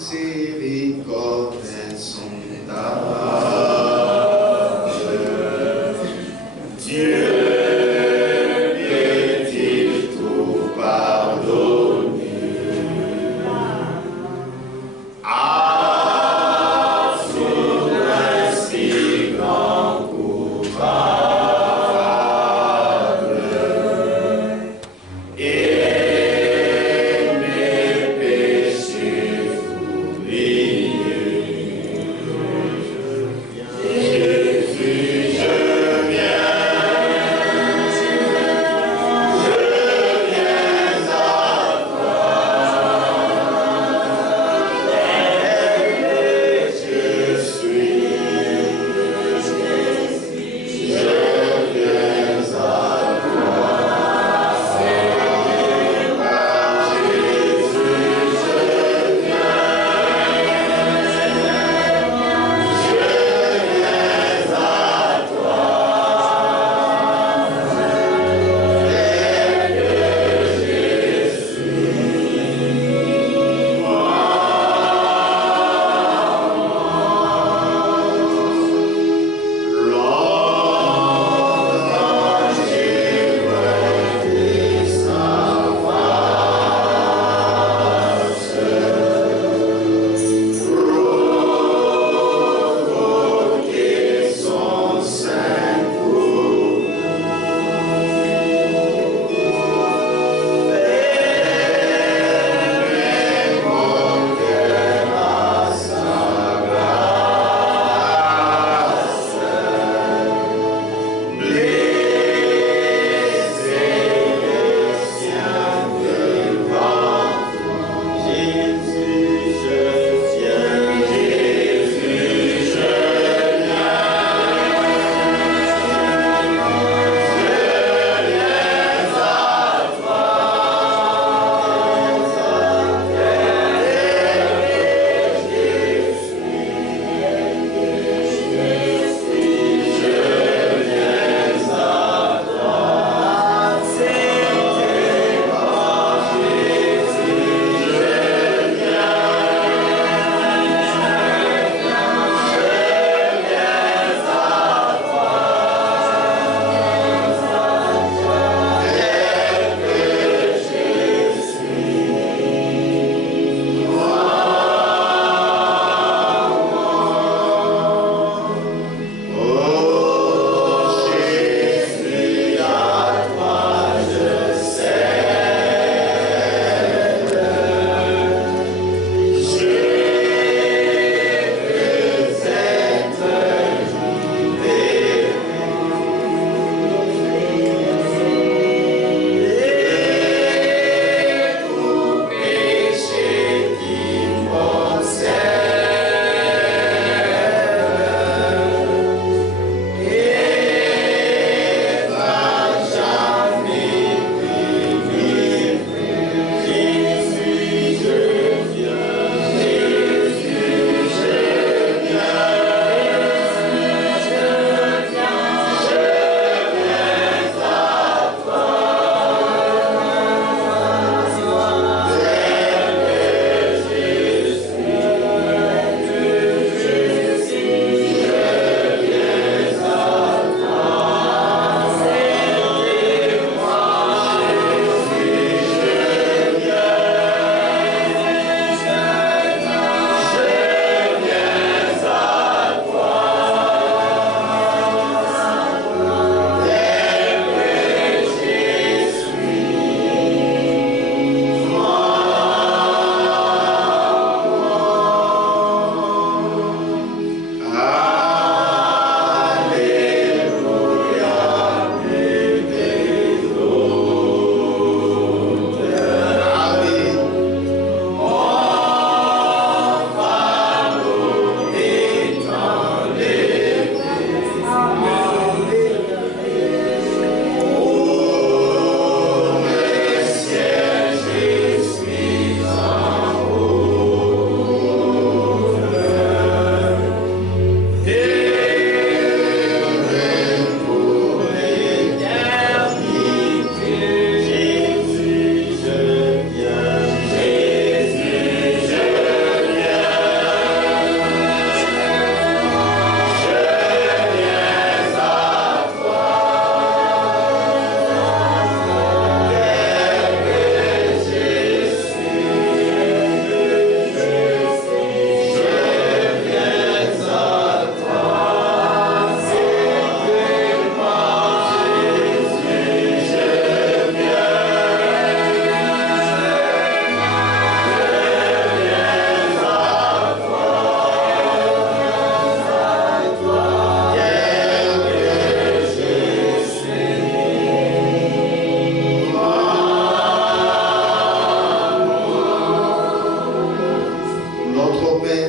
miséricordes insondables. Dieu peut-il tout pardonner? À son ainsi grand coupable et mes péchés oubliés.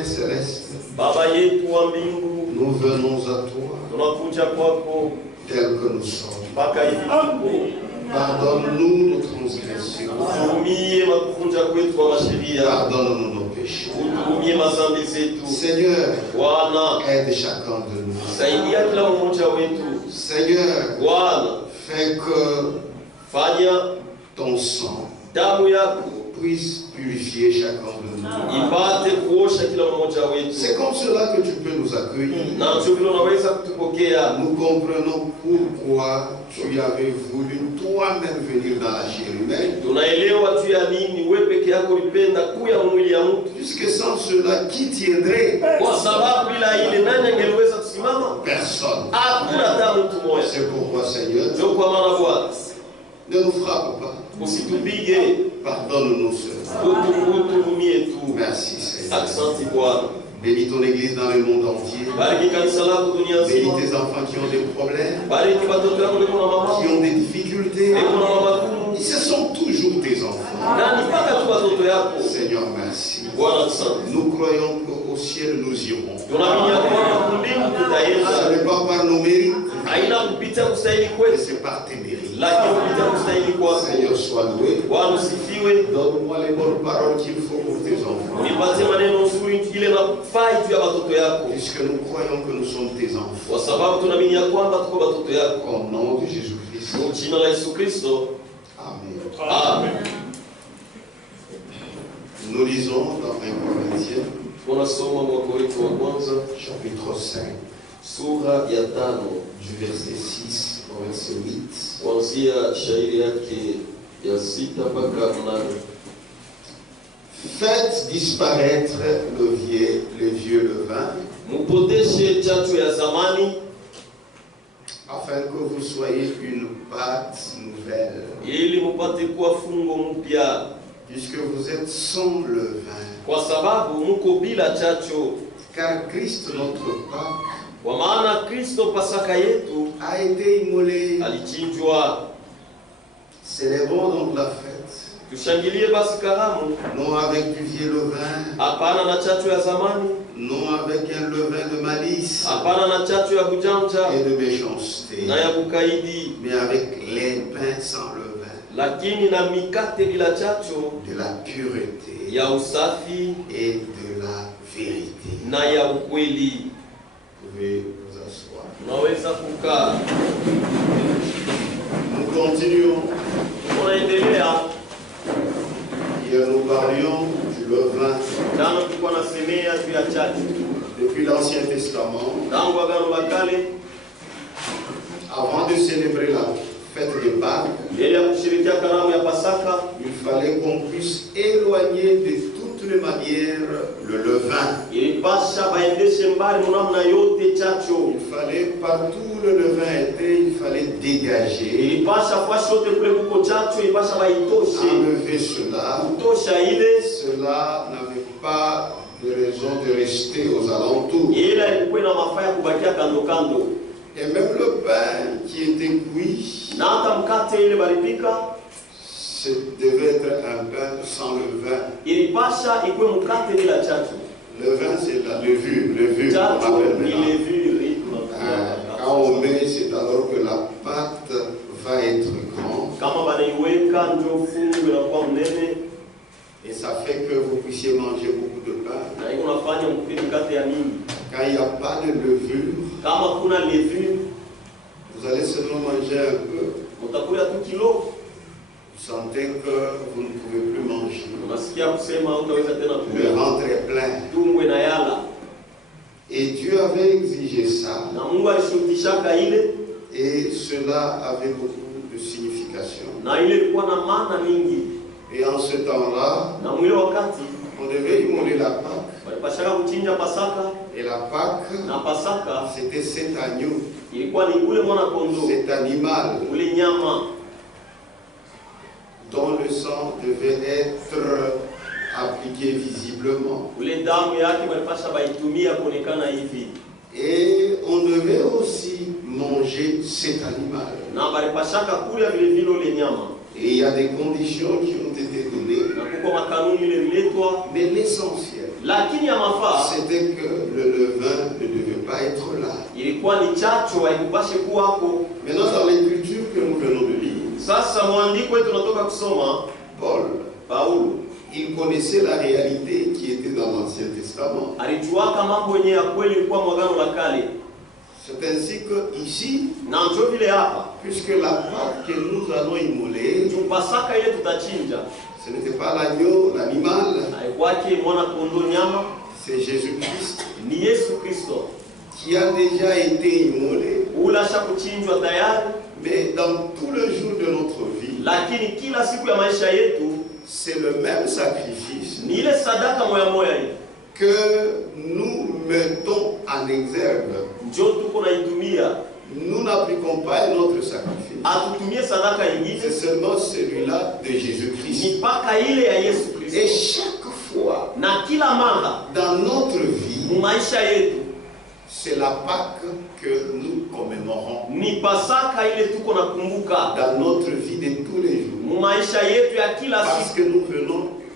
Père céleste, Baba yetu wa mbingu, nous venons à toi tunakuja kwako tel que nous sommes. mpaka hivi tuko. Pardonne-nous nos transgressions. Uturumie makuvunja kwetu kwa masheria, Pardonne-nous nos péchés. uturumie mazambi zetu. Seigneur, Bwana, aide chacun de nous. saidia kila mmoja wetu. Seigneur, Bwana, fais que fanya ton sang damu yako puisse purifier chacun de nous. ipate kuosha kila mmoja wetu, C'est comme cela que tu peux nous accueillir. na ndio vile unaweza kutupokea. Nous comprenons pourquoi tu avais voulu toi-même venir dans la chair humaine. Tunaelewa tu ya nini wewe peke yako ulipenda kuya mwili ya mtu, Puisque sans cela, qui tiendrait? kwa sababu bila ile nani angeweza kusimama? Personne. Hakuna hata mtu mmoja. C'est pourquoi, Seigneur, Ndio kwa maana Bwana, ne nous frappe pas. usitupige, Pardonne-nous cela. uturumie tu. Merci, Seigneur. Asante Bwana. Bénis ton Église dans le monde entier. Bariki kanisa lako dunia Bénis nzima. tes enfants qui ont des problèmes, Bariki watoto wako liko na qui mama, ont des difficultés. liko na magumu. Ce sont toujours tes enfants. Na ni mpaka tu watoto yako. Seigneur, merci. Bwana asante. Nous croyons qu'au ciel nous irons. Tunaamini ya kwamba mbingu Ce tutaenda. n'est pas par nos mérites, Haina kupitia kustahili mais kwetu, c'est par tes mérites. lakini kupitia kustahili kwako. Seigneur, sois loué. Bwana usifiwe. Donne-moi les bonnes paroles qu'il faut pour tes enfants. Unipatie maneno nzuri ile nafaa juu ya watoto yako, Puisque nous croyons que nous sommes tes enfants. kwa sababu tunaamini ya kwamba tuko watoto yako. Au nom de Jésus-Christ. Kwa jina la Yesu Kristo, Amen. amen. Nous lisons dans 1 Corinthiens, Tunasoma Wakorintho wa kwanza chapitre 5, sura ya 5 du verset 6 au verset 8. kuanzia shairi yake ya 6 mpaka 8. Faites disparaître le vieux levain, Mupoteshe chachu ya zamani, afin que vous soyez une pâte nouvelle, ili mupate kuwa fungo mpya, puisque vous êtes sans levain. kwa sababu muko bila chachu. Car Christ, notre Pâque, Kwa maana Kristo Pasaka yetu a été immolé. alichinjwa. Célébrons donc la fête, Tushangilie basi karamu, non avec du vieux levain, hapana na chachu ya zamani, non avec un levain de malice hapana na chachu ya bujanja et de méchanceté, na ya kukaidi, mais avec les pains sans levain, lakini na mikate bila chachu de la pureté ya usafi et de la vérité. na ya ukweli. Vous pouvez vous asseoir. Unaweza kukaa. Nous continuons. Tunaendelea. Hier nous parlions du levain. Jana tulikuwa nasemea juu ya chachu. Depuis l'Ancien Testament, Tangu Agano la Kale, avant de célébrer la fête de Pâques, mbele ya kushirikia karamu ya Pasaka, il fallait qu'on puisse éloigner de toutes les manières le levain. ilipasha baendeshe mbali mnamna yote chachu. Il fallait, partout où le levain était, il fallait dégager, Ilipasha fashi yote kule kuko chachu, ilipasha baitoshe. enlever cela. Tosha ile, Cela n'avait pas de raison de rester aux alentours. ila ilikuwa na mafaa ya kubakia kando kando. Et même le pain qui était cuit, Na hata mkate ile balipika, devait être un pain sans levain. ilipasha ikuwe mkate bila chachu. Le vin, c'est la levure qu'on Chachu appelle ni maintenant. levure. Quand on met, c'est alors que la pâte va être grande. Kama banaiweka ndio fungu inakuwa mnene, Et ça fait que vous puissiez manger beaucoup de pain. na hiyo unafanya mpike mkate ya mingi. Quand il n'y a pas de levure, Kama kuna levure, vous allez seulement manger un peu. utakula tu kilo, Vous sentez que vous ne pouvez plus manger. unasikia kusema utaweza tena Le kula. ventre est plein. Tumbwe na yala. Et Dieu avait exigé ça. Na Mungu alishurutishaka ile, Et cela avait beaucoup de signification. na ile ilikuwa na maana mingi. Et en ce temps-là, Na mwile wakati on devait immoler la Pâque. walipashaka kuchinja Pasaka, Et la Pâque, na Pasaka c'était cet agneau, ilikuwa ni ule mwana kondoo, cet animal ule nyama dont le sang devait être appliqué visiblement. ule damu yake walipasha baitumia kuonekana hivi, Et on devait aussi manger cet animal. na balipashaka kula vile vile ule nyama. Et il y a des conditions qui ont été données. Na kulikuwa makanuni ile ililetwa, Mais l'essentiel, lakini ya mafaa c'était que le levain ne devait pas être là. ilikuwa ni chacho, haikupashe kuwa hapo. Maintenant, dans l'écriture que nous venons de lire, Sasa mwandiko wetu tunatoka kusoma, Paulo il connaissait la réalité qui était dans l'Ancien Testament. alijuaka mambo yenye ya kweli ilikuwa mwagano la kale. C'est ainsi que ici, Na njo vile hapa puisque la Pâque que nous allons immoler, Pasaka ile tutachinja ce n'était pas l'agneau, l'animal, haikwake mwana kondoo nyama, c'est Jésus-Christ ni Yesu Kristo qui a déjà été immolé. ule ashakuchinjwa tayari. Mais dans tout le jour de notre vie, Lakini kila siku ya maisha yetu c'est le même sacrifice ni ile sadaka moya moya hii que nous mettons en exergue. njo tuko naitumia, Nous n'appliquons pas notre sacrifice. atutumie sadaka C'est ingine, seulement celui-là de Jésus-Christ. ni paka ile ya Yesu Et Kristo. chaque fois Na kila mara dans notre vie, mu maisha yetu c'est la Pâque que nous commémorons. ni Pasaka ile tuko nakumbuka Dans notre vie de tous les jours. mu maisha yetu ya kila Parce siku, que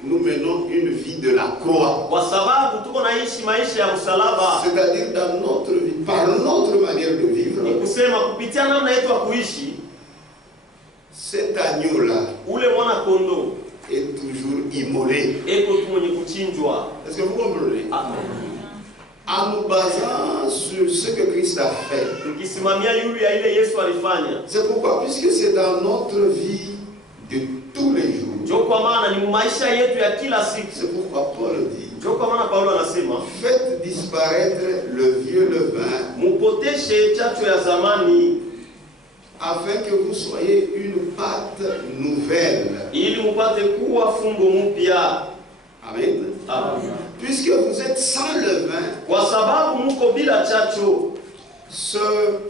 nous menons une vie de la croix. kwa sababu tuko naishi maisha ya msalaba. C'est-à-dire dans notre vie, par notre manière de vivre, Ni kusema kupitia namna yetu ya kuishi, cet agneau-là ule mwana kondoo est toujours immolé. eko tu mwenye kuchinjwa. Est-ce que vous comprenez? Amen. En nous basant sur ce que Christ a fait. Tukisimamia yule ya ile Yesu alifanya. C'est pourquoi, puisque c'est dans notre vie de tous les jours, Njo kwa maana ni maisha yetu ya kila siku. c'est pourquoi Paul dit, Njo kwa maana Paulo anasema faites disparaître le vieux levain, mupoteshe chacho ya zamani afin que vous soyez une pâte nouvelle. ili mupate kuwa fungo mpya. Amen. Amen. Puisque vous êtes sans levain, Kwa sababu muko bila chacho, ce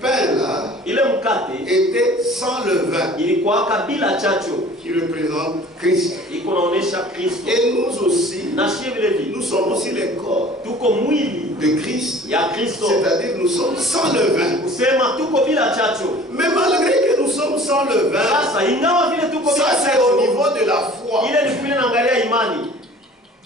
pain-là ile mkate était sans levain, ilikuwa bila chacho, qui représente Christ. iko naonesha Kristo. Et nous aussi, Na shie vile vile nous sommes aussi les corps tuko mwili de Christ. ya Kristo, C'est-à-dire nous sommes sans levain. kusema tuko bila chacho. Mais malgré que nous sommes sans levain, Sasa ingawa vile tuko bila ça c'est au chacho, niveau de la foi. ile ni vile naangalia imani,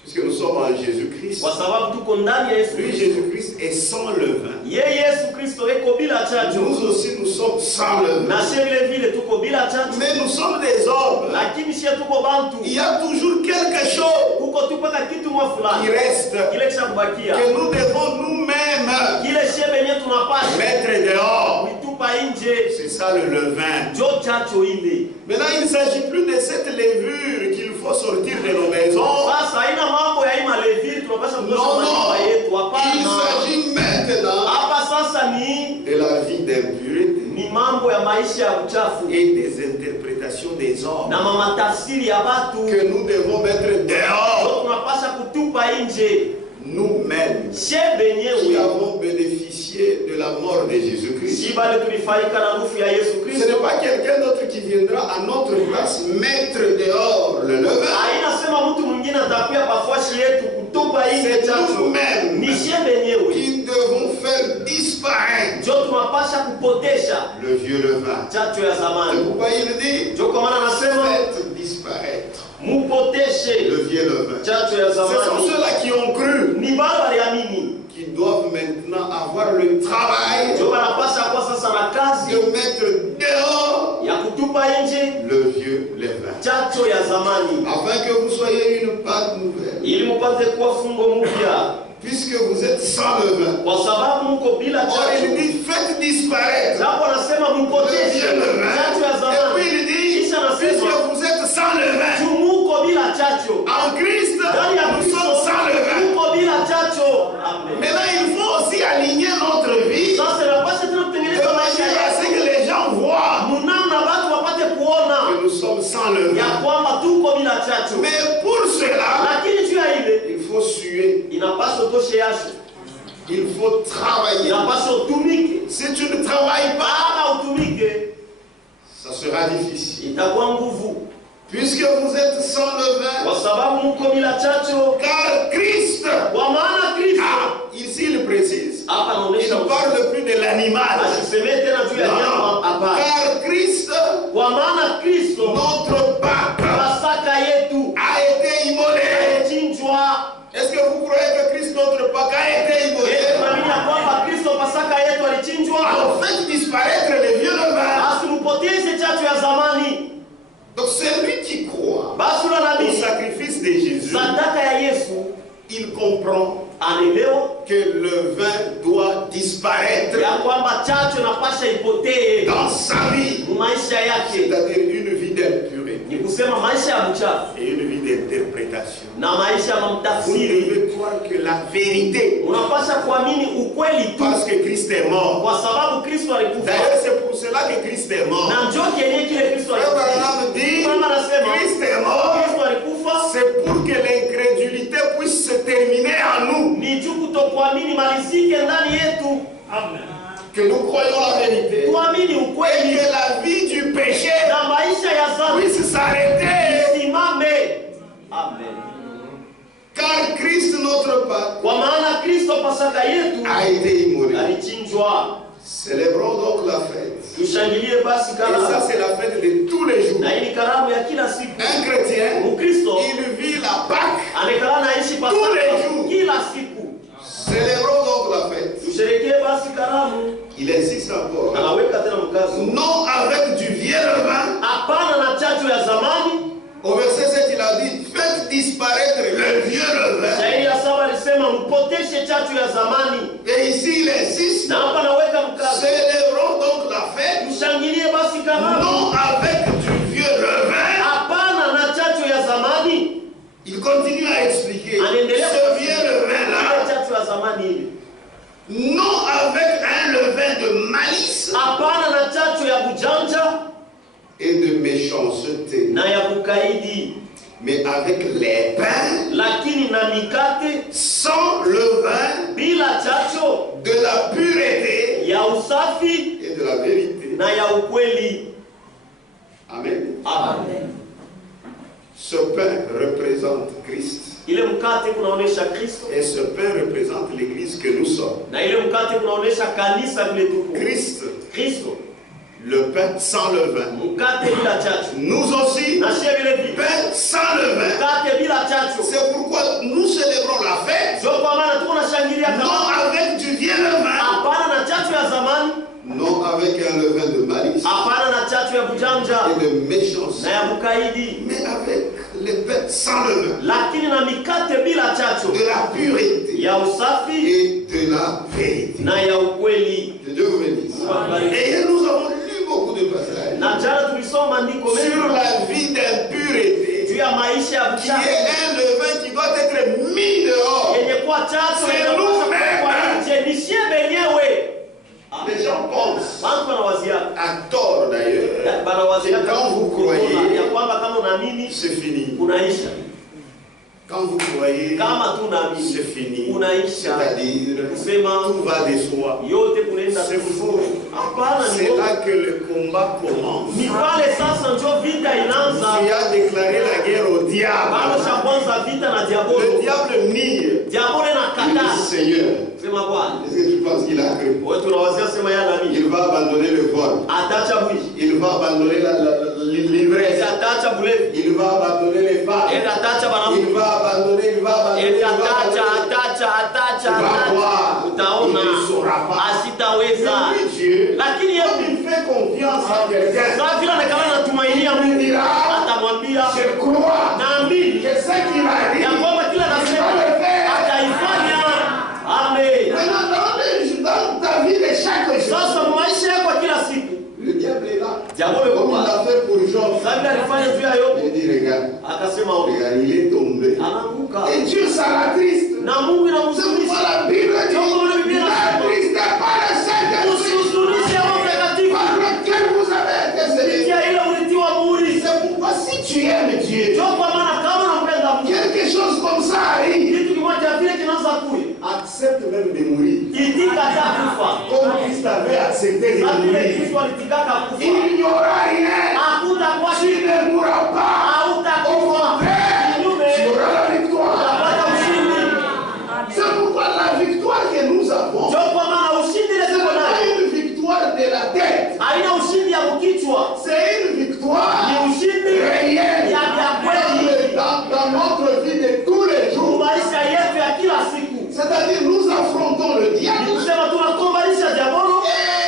Puisque nous sommes en Jésus-Christ. kwa sababu tuko ndani ya Yesu Lui, Kristo. Jésus-Christ est sans levain. Ye Yesu Kristo eko bila chacho, Nous aussi, nous sommes sans na levain. shie vile vile tuko bila chacho, Mais nous sommes des hommes. lakini shie tuko bantu, Il y a toujours quelque chose huko tupaka kitu mwa qui fulani reste, kile cha kubakia, que nous devons nous-mêmes kile shie benye tunapasha mettre dehors. kuitupa nje, C'est ça le levain. njo chacho ile. Maintenant, il ne s'agit plus de cette levure qu'il faut sortir de nos maisons. Sasa haina mambo ya ima leviri tunapasha kutosha Non, manyumba yetu, Il hapana. s'agit maintenant Hapa sasa ni de la vie d'impureté mambo ya maisha ya uchafu et des interprétations des hommes na mamatafsiri ya watu, que nous devons mettre dehors. ndio tunapasha kutupa nje. Nous-mêmes She qui benyewe avons bénéficié de la mort de Jésus-Christ. si bale tulifaika na nguvu ya Yesu Ce Kristo, n'est pas quelqu'un d'autre qui viendra à notre place mettre dehors le levain. haina sema mtu mwingine atakuya pafuashi yetu kutupa nje C'est chacho, nous-mêmes ni she benyewe qui devons faire disparaître ndio tunapasha kupotesha le vieux levain. chacho ya C'est zamani. pourquoi il dit, Ndio kwa maana anasema faites disparaître mupoteshe le vieux levain. chacho ya Ce sont zamani. ceux-là qui ont cru, Ni bale waliamini, qui doivent maintenant avoir le travail ndio wanapasha kwa sasa na kazi de mettre dehors ya kutupa nje le vieux levain. chacho ya zamani, Afin que vous soyez une pâte nouvelle. ili mupate kuwa fungo mpya, Puisque vous êtes sans levain. kwa sababu mko bila Or, il chacho. dit, faites disparaître Hapo anasema le mpoteshe vieux levain. chacho ya Et zamani, puis il dit, kisha puisque anasema vous êtes sans levain, muko bila chacho. en Christ, Ndani ya nous Kristo sommes sans levain. muko bila chacho. Amen. Maintenant, il faut aussi aligner notre vie Sasa inapaswa tena de kutengeneza maisha manière à ce yetu que les gens voient munamna watu wapate kuona que nous sommes sans ya levain. kwamba tuko bila chacho, Mais pour cela, lakini juu ya ile il faut suer, inapaswa toshe yasho, il faut travailler. inapaswa utumike. Si tu ne travailles pas, Kama utumike ça sera difficile. itakuwa nguvu, Puisque vous êtes sans levain, kwa sababu mko bila chacho, car Christ, kwa maana Kristo ici il précise, hapa il anaonyesha ne parle plus de l'animal. asisemee tena juu ya nyama, hapana. Car Christ, Kwa maana Kristo notre Pâque, Pasaka yetu a été immolé. kuchinjwa. Alors faites disparaître les vieux levains. Basi mpoteze chachu ya zamani. Donc celui qui croit Basi ule au nabii sacrifice de Jésus, sadaka ya Yesu il comprend anaelewa que le vin doit disparaître ya kwamba chachu inapasha ipotee dans sa vie, maisha yake, c'est-à-dire une vie d'impurité ni kusema maisha ya mchafu et une vie d'interprétation. na maisha ya Vous mamtafsiri. devez croire que la vérité, Unapasha kuamini ukweli tu, parce que Christ est mort. kwa sababu Kristo alikufa, D'ailleurs, c'est pour cela que Christ est mort. na njoo kenye kile Kristo Frère alikufa. Branham dit, Mama anasema Christ est mort, Kristo alikufa c'est pour que l'incrédulité puisse se terminer en nous. ni juu kutokuamini malizike ndani yetu. Que nous croyons la vérité. Tuamini Et ukweli que la vie du péché na maisha ya dhambi puisse s'arrêter. isimame. Amen. Car Christ, notre Pâque, Kwa maana Kristo Pasaka yetu a été immolé. alichinjwa. Célébrons donc la fête. Tushangilie basi Et ça, karamu, c'est la fête de tous les jours. na hii ni karamu ya kila siku. Un chrétien, Mkristo il vit la Pâque. anekala naishi Tous les Pasaka jours. kila siku. Célébrons donc la fête. Tusherekee basi karamu. Il insiste encore. Anaweka tena mkazo, Non avec du vieux levain. hapana na chachu ya zamani. Au verset 7, il a dit, faites disparaître le vieux levain. Shairi ya 7 alisema mpoteshe chachu ya zamani, Et ici, il insiste, na hapa naweka mkazo, célébrons donc la fête, tushangilie basi karamu, non avec du vieux levain. hapana na chachu ya zamani. Il continue à expliquer, Anaendelea ce vieux ile levain-là, chachu ya zamani ile, non avec un levain de malice hapana na chachu ya bujanja et de méchanceté, na ya kukaidi, mais avec les pains lakini na mikate sans levain bila chacho de la pureté ya usafi et de la vérité. na ya ukweli. Amen. Amen. Ce pain représente Christ. Ile mkate kunaonesha Kristo Et ce pain représente l'église que nous sommes. na ile mkate kunaonesha kanisa vile tuko. Christ, Kristo le pain sans levain. mkate bila chachu, Nous aussi, na shie vile vile pain sans levain. mkate bila chachu. C'est pourquoi nous célébrons la fête, Ndio kwa maana tuko nashangilia non kama avec du vieux levain, hapana na chachu ya zamani, non avec un levain de malice hapana na chachu ya bujanja et de méchanceté, na ya bukaidi, mais avec les pains sans levain, lakini na mikate bila chachu de la pureté ya usafi et de la vérité. na ya ukweli. Que Dieu vous bénisse. Et nous avons lu beaucoup de passages Na jana tulisoma andiko mengi sur la vie d'impureté, juu ya maisha ya qui est buchafu un levain qui doit être mis dehors. yenye kuwa chachu C'est inapaswa nous-mêmes. kuwekwa nje, ni shie wenyewe. Les gens pensent, Watu wanawazia à tort d'ailleurs, banawazia Quand vous croyez, ya kwamba kama unaamini c'est fini. unaisha, Quand vous croyez, kama tu unaamini c'est fini. unaisha, C'est-à-dire, kusema tout va de soi. yote kunaenda C'est faux. hapana. Ni C'est là que le combat commence. ni pale sasa ndio vita inaanza. Tu as déclaré la guerre au Bado diable. cha kwanza vita na Le diabolo. diable nie. Diabolo Il inakataa. dit, Seigneur, Sema Bwana, est-ce que tu penses qu'il a cru? wewe tunawazia sema yana nini? Il va abandonner le vol. Atacha bwizi, Il va abandonner l'ivresse. atacha bulevi, Il va abandonner les femmes. atacha banamu, Il va abandonner, il va abandonner. Il va atacha Tu vas voir. utaona Il ne saura pas. asitaweza. Mais oui, Dieu, Lakini yeye il fait confiance à quelqu'un. sasa vile anakaa anatumainia Il Mungu, dira, atamwambia je crois naamini que ce qu'il a dit, ya kwamba kila anasema ataifanya. Amen. maintenant dans ta vie de chaque jour, Sasa maisha yako kila siku le diable est là. diabolo Comme il yuko l'a fait pour Job. sasa alifanya juu ya Yobu, Il dit, regarde, akasema ole, regarde, il est tombé. anaanguka Et Dieu, ça l'attriste. na Mungu C'est inamhuzunisha. pourquoi la Bible dit, Ndio maana Biblia inasema n'attristez pas le Saint-Esprit usihuzunishe Roho Mtakatifu par lequel vous avez été scellés. kupitia ile ulitiwa muhuri. C'est pourquoi si tu aimes Dieu, Ndio kwa maana kama unampenda Mungu, quelque chose comme ça arrive, kitu kimoja vile kinaanza kuja, accepte même de mourir. itika hata kufa. Comme Christ avait accepté de Sasa vile mourir. Kristo alitikaka kufa, Il n'y aura rien. hakutakuwa Tu ne mourras pas. Au hautakufa, contraire, kinyume tu auras la victoire. utapata ushindi. C'est pourquoi la victoire que nous avons, Ndio kwa maana ushindi ile ce tuko n'est pas nayo une victoire de la tête. haina ushindi ya mkichwa, C'est une victoire ni ushindi réelle ya kweli dans notre vie de tous les jours. maisha yetu ya kila siku. C'est-à-dire nous affrontons le Ni diable kusema tunakombanisha diabolo et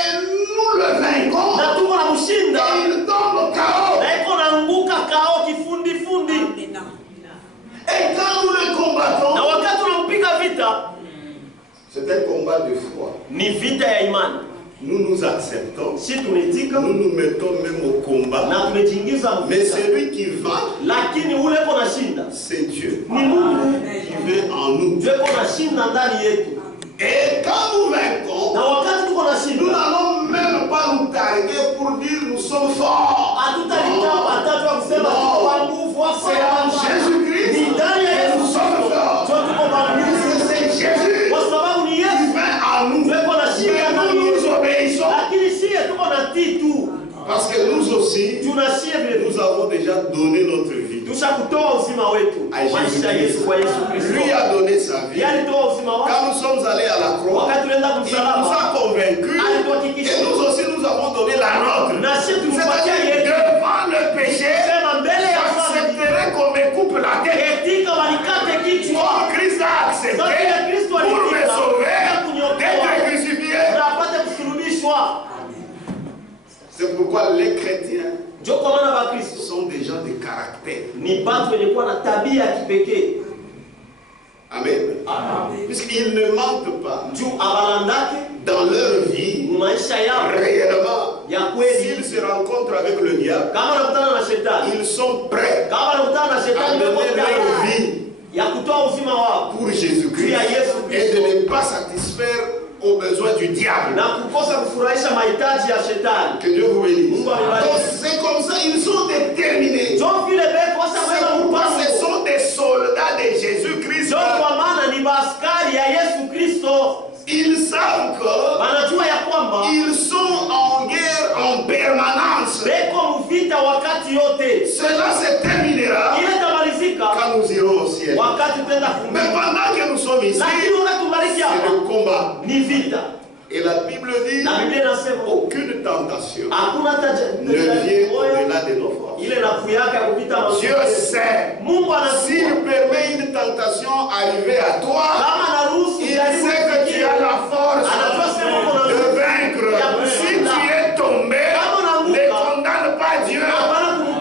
C'est un combat de foi. Ni vita ya imani. Nous nous acceptons. Si tumetika, Nous nous mettons même au combat. na tumejiingiza Mais mvita. celui qui va, Lakini ule kona shinda c'est Dieu ni Mungu. qui veut en nous. Ndiye kona shinda ndani yetu. Et quand nous vainquons, Na wakati tuko na nous shinda, n'allons même pas nous targuer pour dire nous sommes forts. hatutalita watatu wa kusema tuko wa nguvu wa C'est en Jésus-Christ Ni ndani ya que Yesu nous sommes forts. Ndio tuko wa nguvu. C'est Jésus Kwa sababu ni qui Yesu. fait en nous. Ndiye kona shinda Mais ndani nous yetu. nous obéissons. Lakini sie tuko na titu. Parce que nous aussi, Tunashie vile nous avons déjà donné notre vie. tushakutoa uzima wetu. À Maisha Jésus-Christ. Yesu kwa Yesu Kristo. Lui a donné sa vie. Yeye alitoa uzima wake. Quand nous sommes allés à la croix, Wakati tulienda il nous kumsalaba, a convaincus. alituhakikishia. Et nous aussi, nous avons donné la nôtre. Na sisi tumpatia C'est-à-dire, yetu. devant le péché, Sema mbele ya dhambi. j'accepterai qu'on me coupe la tête. Etika walikate kichwa. Comme Christ a accepté pour me sauver, d'être crucifié. Na apate kusulubishwa. C'est pourquoi les chrétiens Ndio kwa maana Wakristo sont des gens de caractère. ni watu wenye kuwa na tabia ya kipekee. Amen. Puisqu'ils ne mentent pas Juu abalandake dans leur vie, maisha yao réellement. ya kweli. S'ils se rencontrent avec le diable, Kama nakutana na shetani, ils sont prêts kama nakutana na à shetani donner wako leur tayari vie ya kutoa uzima wao pour Jésus-Christ et de ne pas satisfaire aux besoins du diable. na kukosa kufurahisha mahitaji ya shetani. Que Dieu vous bénisse. Mungu awabariki. Donc c'est comme ça, ils sont déterminés. Ndio vile beko C'est wasema pourquoi mpango. ce sont des soldats de Jésus-Christ. Ndio kwa maana ni askari ya Yesu Kristo. Ils savent Wanajua ya kwamba qu'ils sont en guerre en permanence. beko mvita wakati yote. Cela se terminera Ile tamalizika quand nous irons au ciel. wakati tutaenda Mais kumbuka. pendant que nous sommes ici, Lakini unatubariki c'est hapa le combat. ni vita. Et la Bible dit Na Biblia inasema aucune tentation hakuna ne vient au-delà de nos forces. ile nafu yake ya kupita Dieu sait. Mungu anasema S'il permet une tentation arriver à toi, kama naruhusu il sait que tu as la force de vaincre. Si tu es tombé, ne condamne pas Dieu.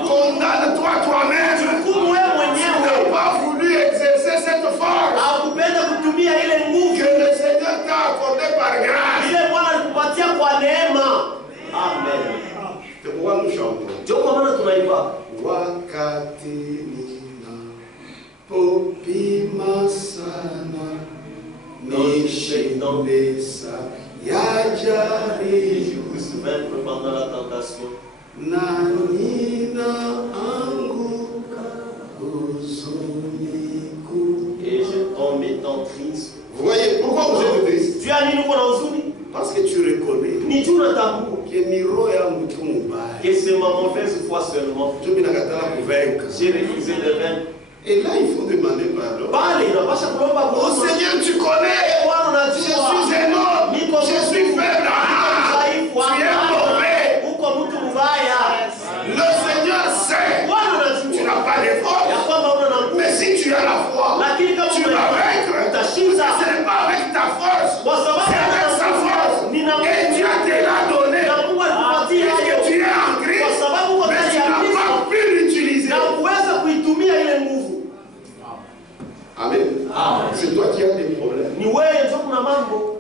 Condamne-toi toi-même. hukumu wewe Tu mwenyewe. n'as pas voulu exercer cette force Hakupenda kutumia ile nguvu que le Seigneur t'a accordée par grâce. ile Bwana alikupatia kwa neema. Amen. C'est pourquoi nous chantons. Ndio kwa maana tunaimba Wakati popima sana nishindesa yajaribu vaincre pendant la tentation. na nina anguka huzuniku. Et je tombe étant triste. Vous voyez pourquoi vous êtes triste? Tu as nini uko na huzuni? Parce que tu reconnais Ni juu natambua que ni roho ya mtu mubaya. que c'est ma mauvaise foi seulement. Je minakatala kuvaincre. J'ai refusé de vaincre. Et là il faut demander pardon. Pale inapasha kulomba Oh Bwana. Seigneur, tu connais. Bwana Je unajua. suis un homme. Je suis faible. Ah, Dhaifu, tu es mauvais. uko mtu mbaya. Le Seigneur sait. Bwana Tu unajua n'as pas de ya force. kwamba una na nguvu. Mais si tu as la foi, Lakini kama tu vas vaincre. utashinda Ce n'est pas avec ta force. kwa sababu C'est avec sa force. nina Et Dieu te l'a donné. na Mungu alikupatia Puisque hiyo tu es en kwa Christ. sababu uko Mais ndani tu ya n'as Kristo pas pu l'utiliser. na kuweza kuitumia ile nguvu. Amen. C'est toi qui as des problèmes. Ni wewe ndio kuna mambo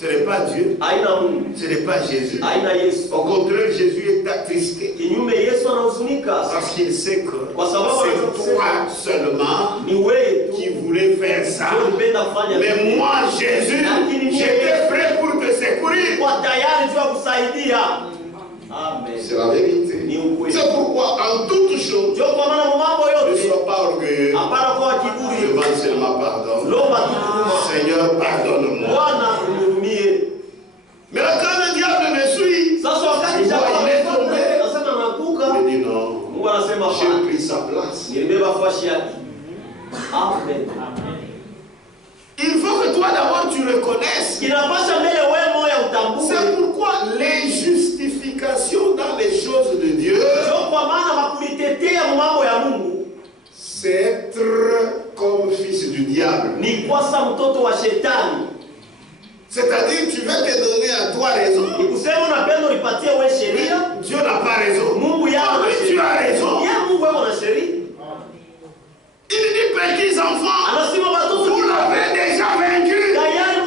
Ce n'est pas Dieu. haina Mungu, Ce n'est pas Jésus. haina Yesu. Au contraire, Jésus est attristé. Kinyume Yesu anahuzunika Parce qu'il sait que kwa sababu c'est anasema toi seulement ni wewe qui voulais faire ça. ndio unapenda kufanya Mais moi, Jésus, j'étais prêt pour te secourir. kwa tayari tu kusaidia. Amen. C'est la vérité. Ni ukweli. C'est pourquoi, en toutes choses, Ndio kwa maana mambo ne yote sois pas orgueilleux. hapana kwa kiburi. Demande seulement pardon. Lomba tu huruma. Seigneur, pardonne-moi. Bwana unihurumie. Mais quand le diable me suit, Sasa wakati il jamaa est tombé. anasema naanguka, Il dit non, Mungu anasema j'ai hapana. pris sa place. Nilibeba fashi yake. Amen. Il faut que toi d'abord tu reconnaisses. Inapasha mbele wewe moyo utambue. C'est pourquoi les justifications dans les choses de Dieu, Ndio kwa maana makulitetea mambo ya Mungu c'est être comme fils du diable. ni kwasa mtoto wa shetani. C'est-à-dire tu veux te donner à toi raison. Ni kusema unapenda ulipatie wewe sheria, Dieu n'a pas raison. Mungu yao na Oui, tu sheria. as raison. Yeye Mungu yao na sheria. Il dit petits enfants, Anasema watoto vous l'avez déjà vaincu. tayari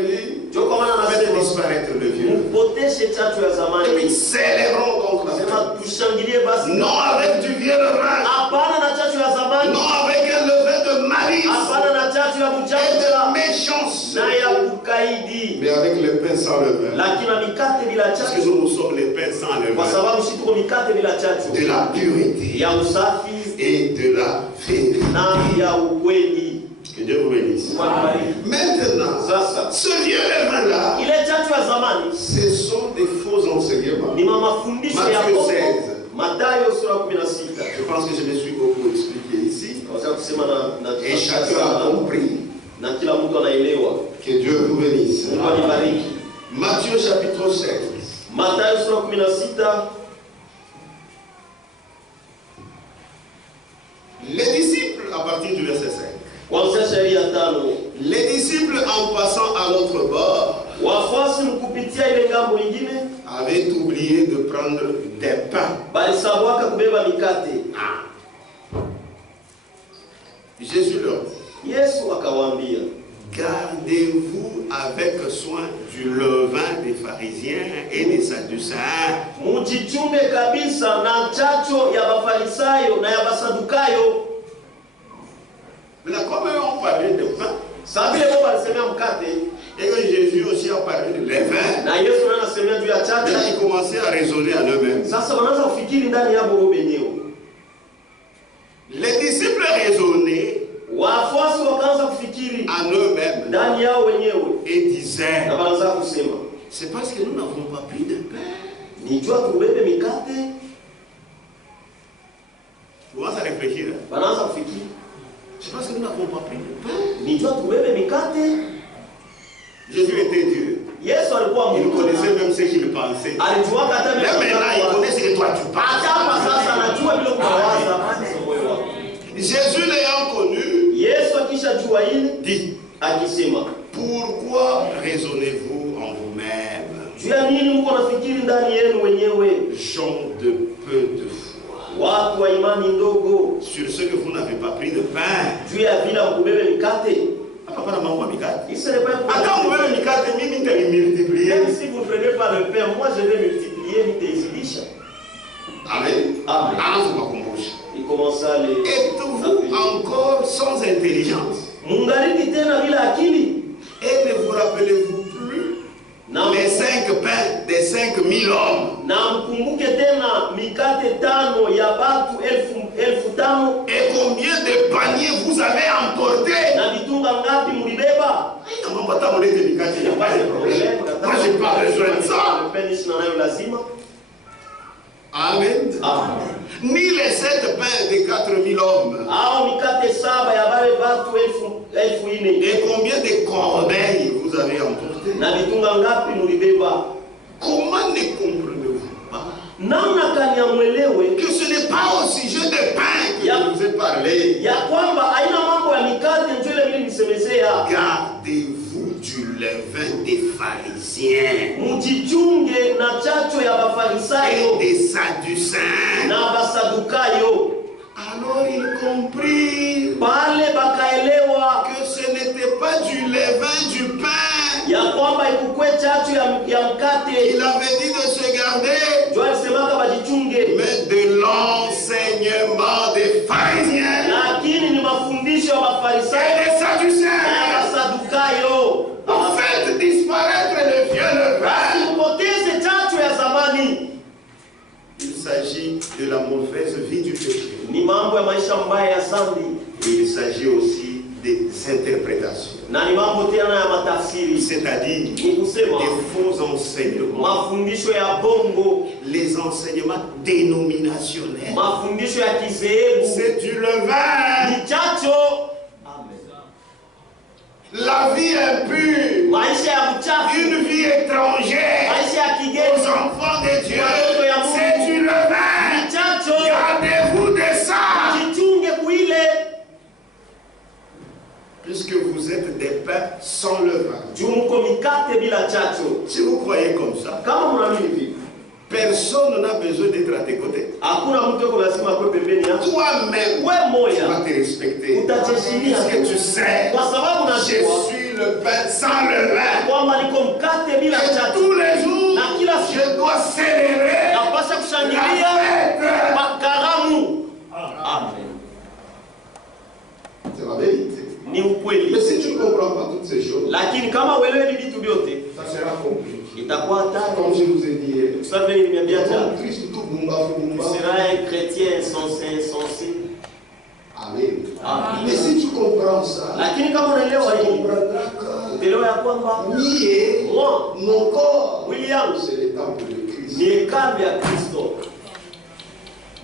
il dit, Ndio kwa maana faites anasema disparaître le vieux. mpoteshe chachu ya Et zamani. puis célébrons donc la Sema fête. tushangilie basi. Non avec du vieux levain, Hapana na chachu ya zamani. non avec un levain de malice Hapana na chachu ya et mjanja de méchanceté, na ya kukaidi. mais avec le pain sans levain. Lakini na mikate bila Parce que chachu. nous sommes les pains sans Kwa levain, sababu sisi tuko mikate bila chachu. de la pureté Ya usafi et de la vérité. na ya ukweli. Que Dieu vous bénisse. Maintenant, Sasa ce vieux levain-là, ile chachu ya zamani ce sont des faux enseignements. ni mafundisho ya Matthieu Mungu. 16. Mathayo sura 16. Je pense que je me suis beaucoup expliqué ici. Naweza kusema na Et chacun a compris. na kila mtu anaelewa. Que Dieu vous bénisse. Mungu anibariki. Matthieu chapitre 16. Mathayo sura 16. Les disciples, à partir du verset 5. Kuanzia shairi ya 5. Les disciples, en passant à l'autre bord, Wafuasi mkupitia ile ngambo nyingine avaient oublié de prendre des pains. balisabwaka kubeba mikate. Jésus leur dit, Yesu akawaambia, gardez-vous avec soin du levain des pharisiens et des sadducéens. mujichunge kabisa na chacho ya Bafarisayo na ya Basadukayo. Maintenant, comme eux ont parlé de pain, Sababu ile wao walisemea mkate et que Jésus aussi a parlé de levain, na Yesu naye anasemea juu ya maintenant chacho. ils commençaient à raisonner en eux-mêmes. Sasa wanaanza kufikiri ndani yao wao wenyewe. Les disciples raisonnaient Wafuasi wakaanza kufikiri en eux-mêmes ndani yao wenyewe et disaient, na wanaanza kusema, c'est parce que nous n'avons pas pris de pain. nijua tubebe mikate. Ils commencent à réfléchir. Wanaanza kufikiri, C'est parce que nous n'avons pas pris de pain. nijua tubebe mikate. Jésus était Dieu. Yesu alikuwa Il Mungu. connaissait même ce qu'il pensait. Alijua hata Même maintenant, il connaît ce que toi tu hata hapa penses. sasa anajua vile kuwaza moyo wako. Jésus l'ayant connu, Yesu akishajua hili dit, akisema, pourquoi raisonnez-vous en vous-même, juu ya nini mko nafikiri ndani yenu wenyewe, gens de peu de foi, watu wa imani ndogo, sur ce que vous n'avez pas pris de pain? juu ya vile mkubebe mikate. Hapa pana mambo mikate. Il serait pas Hata mbele mikate mimi nitamultiplier. Même si vous ne prenez pas le pain, moi je vais multiplier, nitaizidisha. Amen. Amen. Anaanza kukumbusha. Il commence à les Êtes-vous encore sans intelligence? mungaliki tena bila akili. Et ne vous rappelez-vous plus Na les 5 pains des 5000 hommes? na mkumbuke tena mikate 5 ya batu 5,000 Et combien de paniers vous avez emportés? na vitunga ngapi mlibeba? Non, pas tant, on est délicat, il n'y a pas de problème. Moi, je n'ai pas besoin de ça. Penishi na nayo lazima. Amen. Amen. Ni les 7 pains des 4000 hommes. Au mikate 7 ya bale batu 4,000 Et combien de corbeilles vous avez emportés? na vitunga ngapi mlibeba? Comment ne comprenez-vous pas Namna kani amwelewe que ce n'est pas au sujet de pain que je vous ai parlé? ya kwamba haina mambo ya mikate ndio ile mimi nisemezea. Gardez-vous du levain des pharisiens Mujichunge na chacho ya et Bafarisayo des sadducéens. na Basadukayo. Alors ils comprirent Pale bakaelewa que ce n'était pas du levain du pain. ya kwamba ikukwe chachu ya mkate. Il avait dit de se garder, Ndio alisemaka bajichunge, mais de l'enseignement des pharisiens lakini ni mafundisho ya et Bafarisayo des na sadducéens. Basadukayo. Vous faites disparaître le vieux levain. Mpoteze chachu ya zamani. Il s'agit de la mauvaise vie du péché. Ni mambo ya maisha mbaya ya zambi, Et il s'agit aussi des interprétations, na ni mambo tena ya matafsiri, c'est-à-dire ni kusema des faux enseignements, mafundisho ya bongo, les enseignements dénominationnels. mafundisho ya kizehebu, C'est du levain. ni chacho. La vie impure, Maisha ya uchafu, une vie étrangère maisha ya aux kigeni, enfants de Dieu, c'est du levain. ni chacho. Gardez-vous de ça. Jichunge kuile, Puisque vous êtes des pains sans levain. juu mko mikate bila chacho. Si vous croyez comme ça, Kama mnaamini hivi, personne n'a besoin d'être à tes côtés. hakuna mtu yuko lazima akwe pembeni yako. Toi-même, We tu moya vas te respecter. utacheshiria, Parce que tu sais, kwa sababu je najua suis le le pain sans levain. kwamba niko mkate bila Et chachu, tous les jours, na kila siku je dois célébrer napasha la kushangilia fête. makaramu. Amen. C'est la vérité. Ni ukweli. Mais si tu ne comprends pas toutes ces choses, Lakini kama uelewi vitu vyote ça sera compliqué. itakuwa hatari. Comme je vous ai dit hier, Vous savez, nimeambia jana, comme Christ tout bumba tu bumba. seras un chrétien insensé. Amen. Amen. Mais si tu comprends ça, Lakini kama unaelewa tu hii, comprendras que utaelewa ya kwamba nier moi, mon corps, mwili yangu c'est le temple de Christ. ni hekalu ya Kristo.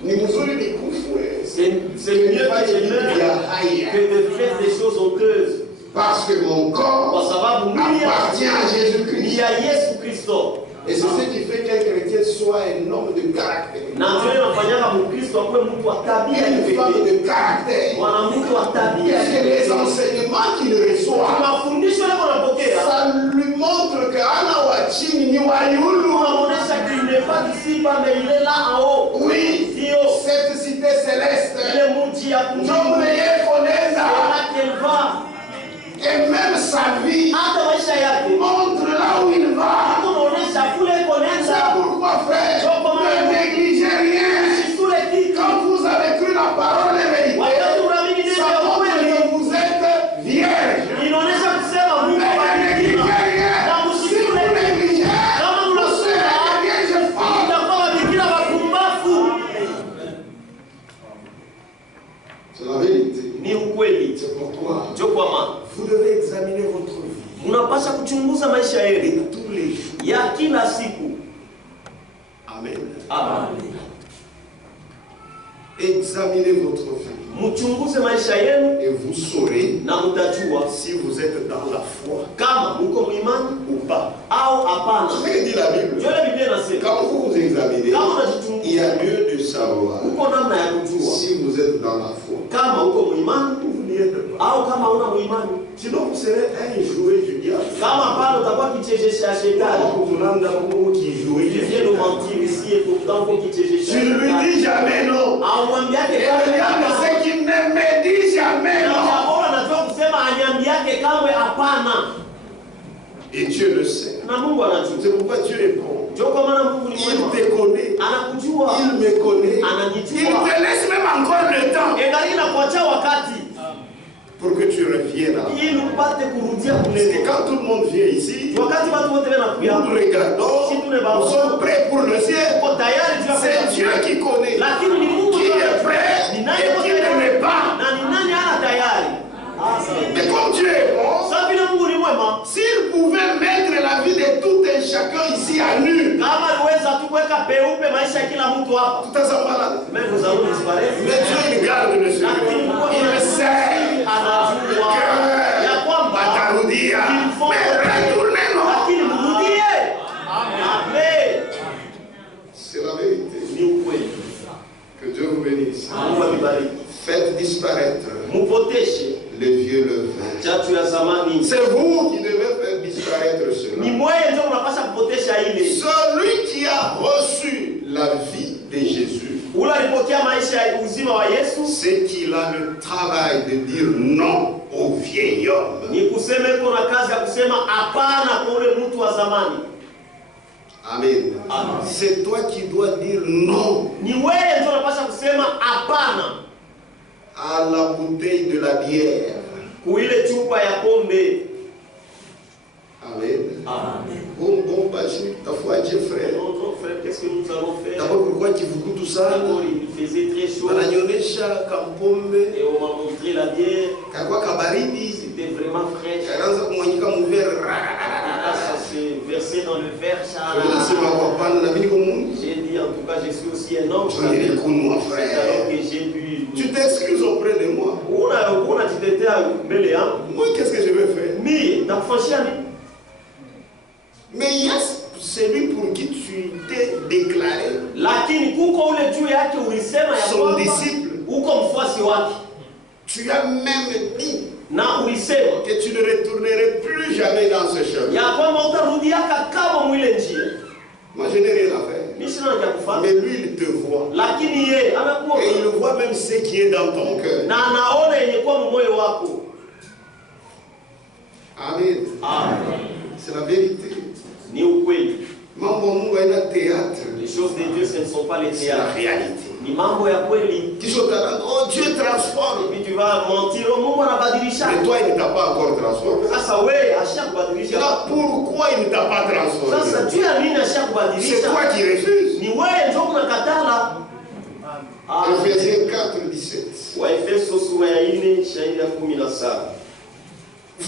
Ni mzuri ni kufue. C'est mieux que de faire, que de faire des choses honteuses. Parce que mon corps Kwa sababu mwili yangu appartient à ni Jésus-Christ. ya Yesu Kristo. Et c'est ce qui fait qu'un chrétien soit un homme de caractère. Na ndio inafanyaka Mkristo akuwe mtu wa tabia ya Une femme pekee. de caractère. Mwanamke wa tabia ya Parce que les pekee. enseignements qu'il reçoit, Mafundisho yako unapokea, ça lui montre que Ana Wachini ni Wayulu. unaonyesha qu'il n'est pas ici bas, mais il est là en haut. Oui, Ndio cette cité céleste. ile mji ya Nous kumjua connaissons. là qu'elle va. Et même sa vie Hata maisha yake montre là où il va. unaonyesha kule C'est konenza. pourquoi, frère, ne négligez rien. Si sous les titres, Quand vous avez cru la parole de vérité, wakati unaamini neno ça ya montre kweli, que vous êtes vierge. inaonyesha kusema Mais Mungu ne négligez amebarikiwa. rien. Na Si msifure vous négligez, kama vous serez mnasura, des vierges folles. mtakuwa mabikira wapumbavu. C'est la vérité. Ni ukweli. C'est pourquoi Ndio kwa maana vous devez examiner votre vie mnapaswa kuchunguza maisha yenu tous les jours. ya kila siku. Amen. Amen. Examinez votre vie Mchunguze maisha yenu et vous saurez na mtajua si vous êtes dans la foi kama mko muimani ou pas. au hapana. Ce que dit la Bible. Ndio ile Biblia inasema. Quand vous vous examinez, Kama il y unajichunguza, a lieu de savoir uko namna ya kujua si vous êtes dans la foi kama uko muimani ou vous n'y êtes pas. au kama una muimani. Sinon, vous serez un jouet du diable. Kama pale utakuwa kichezesha ya shetani. Vous n'avez pas qui jouer Tu viens de mentir ici et pourtant uko kichezesha Je ya ne lui shetani. dis jamais non. Au mwambiake Et le diable, kama c'est qu'il ne me dit jamais non. Bora najua kusema anyambiake kamwe hapana. Et Dieu le sait. Na Mungu anajua. C'est pourquoi Dieu répond. Ndio kwa maana Mungu ni Il mwema. te connaît. Anakujua. Il me connaît. Il Ananijua. te laisse même encore le temps Engali na kuacha wakati pour que tu reviennes à la foi. ili upate kurudia Parce que kunene. quand tout le monde vient ici, Wakati watu wote wanakuja, nous regardons, nous sommes prêts pour le ciel. uko tayari juu ya C'est kwenda Dieu mbinguni. qui connaît Lakini ni Mungu qui ndiye est prêt Ni nani et yuko qui ne tayari? l'est pas. Na ni nani hana tayari? Mais comme Dieu est bon, Sasa vile Mungu ni mwema, s'il pouvait mettre la vie de tout un chacun ici à nu, kama aliweza tu kuweka peupe maisha ya kila mtu hapa. tout à sa malade. Mais nous allons disparaître. Mais Dieu, il garde le secret. Il sait Anajua ya kwamba Batarudia. Mais retournez-nous. lakini mrudie. Amen. C'est la vérité. Ni ukweli. Que Dieu vous bénisse. Mungu abariki. Faites disparaître Mupoteshe les vieux levains. chatu ya zamani. C'est vous qui devez faire disparaître Ni cela. mweye ndio unapasha kupotesha ile. Celui qui a reçu la vie de Jésus, Ule alipokea maisha ya uzima wa Yesu, c'est qu'il a le travail de dire non au vieil homme. ni kusema iko na kazi ya kusema hapana kwa ule mtu wa zamani. Amen. Amen. C'est toi qui dois dire non Ni wewe ndio unapasha kusema hapana à la bouteille de la bière. kwa ile chupa ya pombe. Amen. Amen. Bon, bah, ta foi, Dieu, frère. Non, non, frère, qu'est-ce que nous allons faire? D'abord, pourquoi tu vous tout ça? D'abord, il faisait très chaud Ananyonyesha kampombe et on m'a montré la bière. kakwa kabaridi C'était vraiment fraîche. kaanza kumwanyika muvere. Ah, ça s'est versé dans le verre, ça. Nasema kwa pana na mimi niko Mungu. J'ai dit, en tout cas, je suis aussi un homme. Nilikunywa C'est frère. alors que j'ai bu. Tu t'excuses auprès de moi. Unajitetea mbele yangu. Moi, qu'est-ce que je vais faire? Mimi nakufanyia nini? Mais il y a celui pour qui tu t'es déclaré Lakini kuko ule juu yake ulisema ya son kwamba disciple. uko mfuasi wake, Tu as même dit na ulisema que tu ne retournerais plus jamais dans ce chemin. ya kwamba utarudiaka kama mwile njia. Moi, je n'ai rien à faire. Mimi sina cha kufanya, Mais lui, il te voit. lakini yeye anakuona Et il voit même ce qui est dans ton cœur. na anaona yenye kwa moyo wako. Amen. Amen. C'est la vérité. Ni ukweli. Mambo Mungu haina théâtre. Les choses de Dieu, ce ne sont pas les C'est la théâtres. réalité. Ni mambo ya kweli. Kisha utaona, oh Dieu transforme. Et puis tu vas mentir, oh Mungu anabadilisha. Mais toi, il ne t'a pas encore transformé. Sasa wewe ashakubadilisha. Là, pourquoi il ne t'a pas transformé? Sasa juu ya nini C'est ashakubadilisha? toi qui refuses. Ni wewe ndio unakatala. Ephésiens 4:17. Waefeso sura ya 4 shairi ya 17.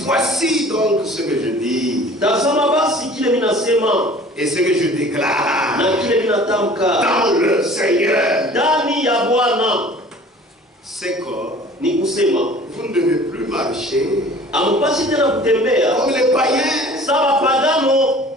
Voici donc ce que je dis. Tazama basi kile mimi nasema Et ce que je déclare na kile mimi natamka dans le Seigneur. ndani ya Bwana, C'est que ni kusema vous ne devez plus marcher ampashi tena kutembea comme les païens. sawa pagano.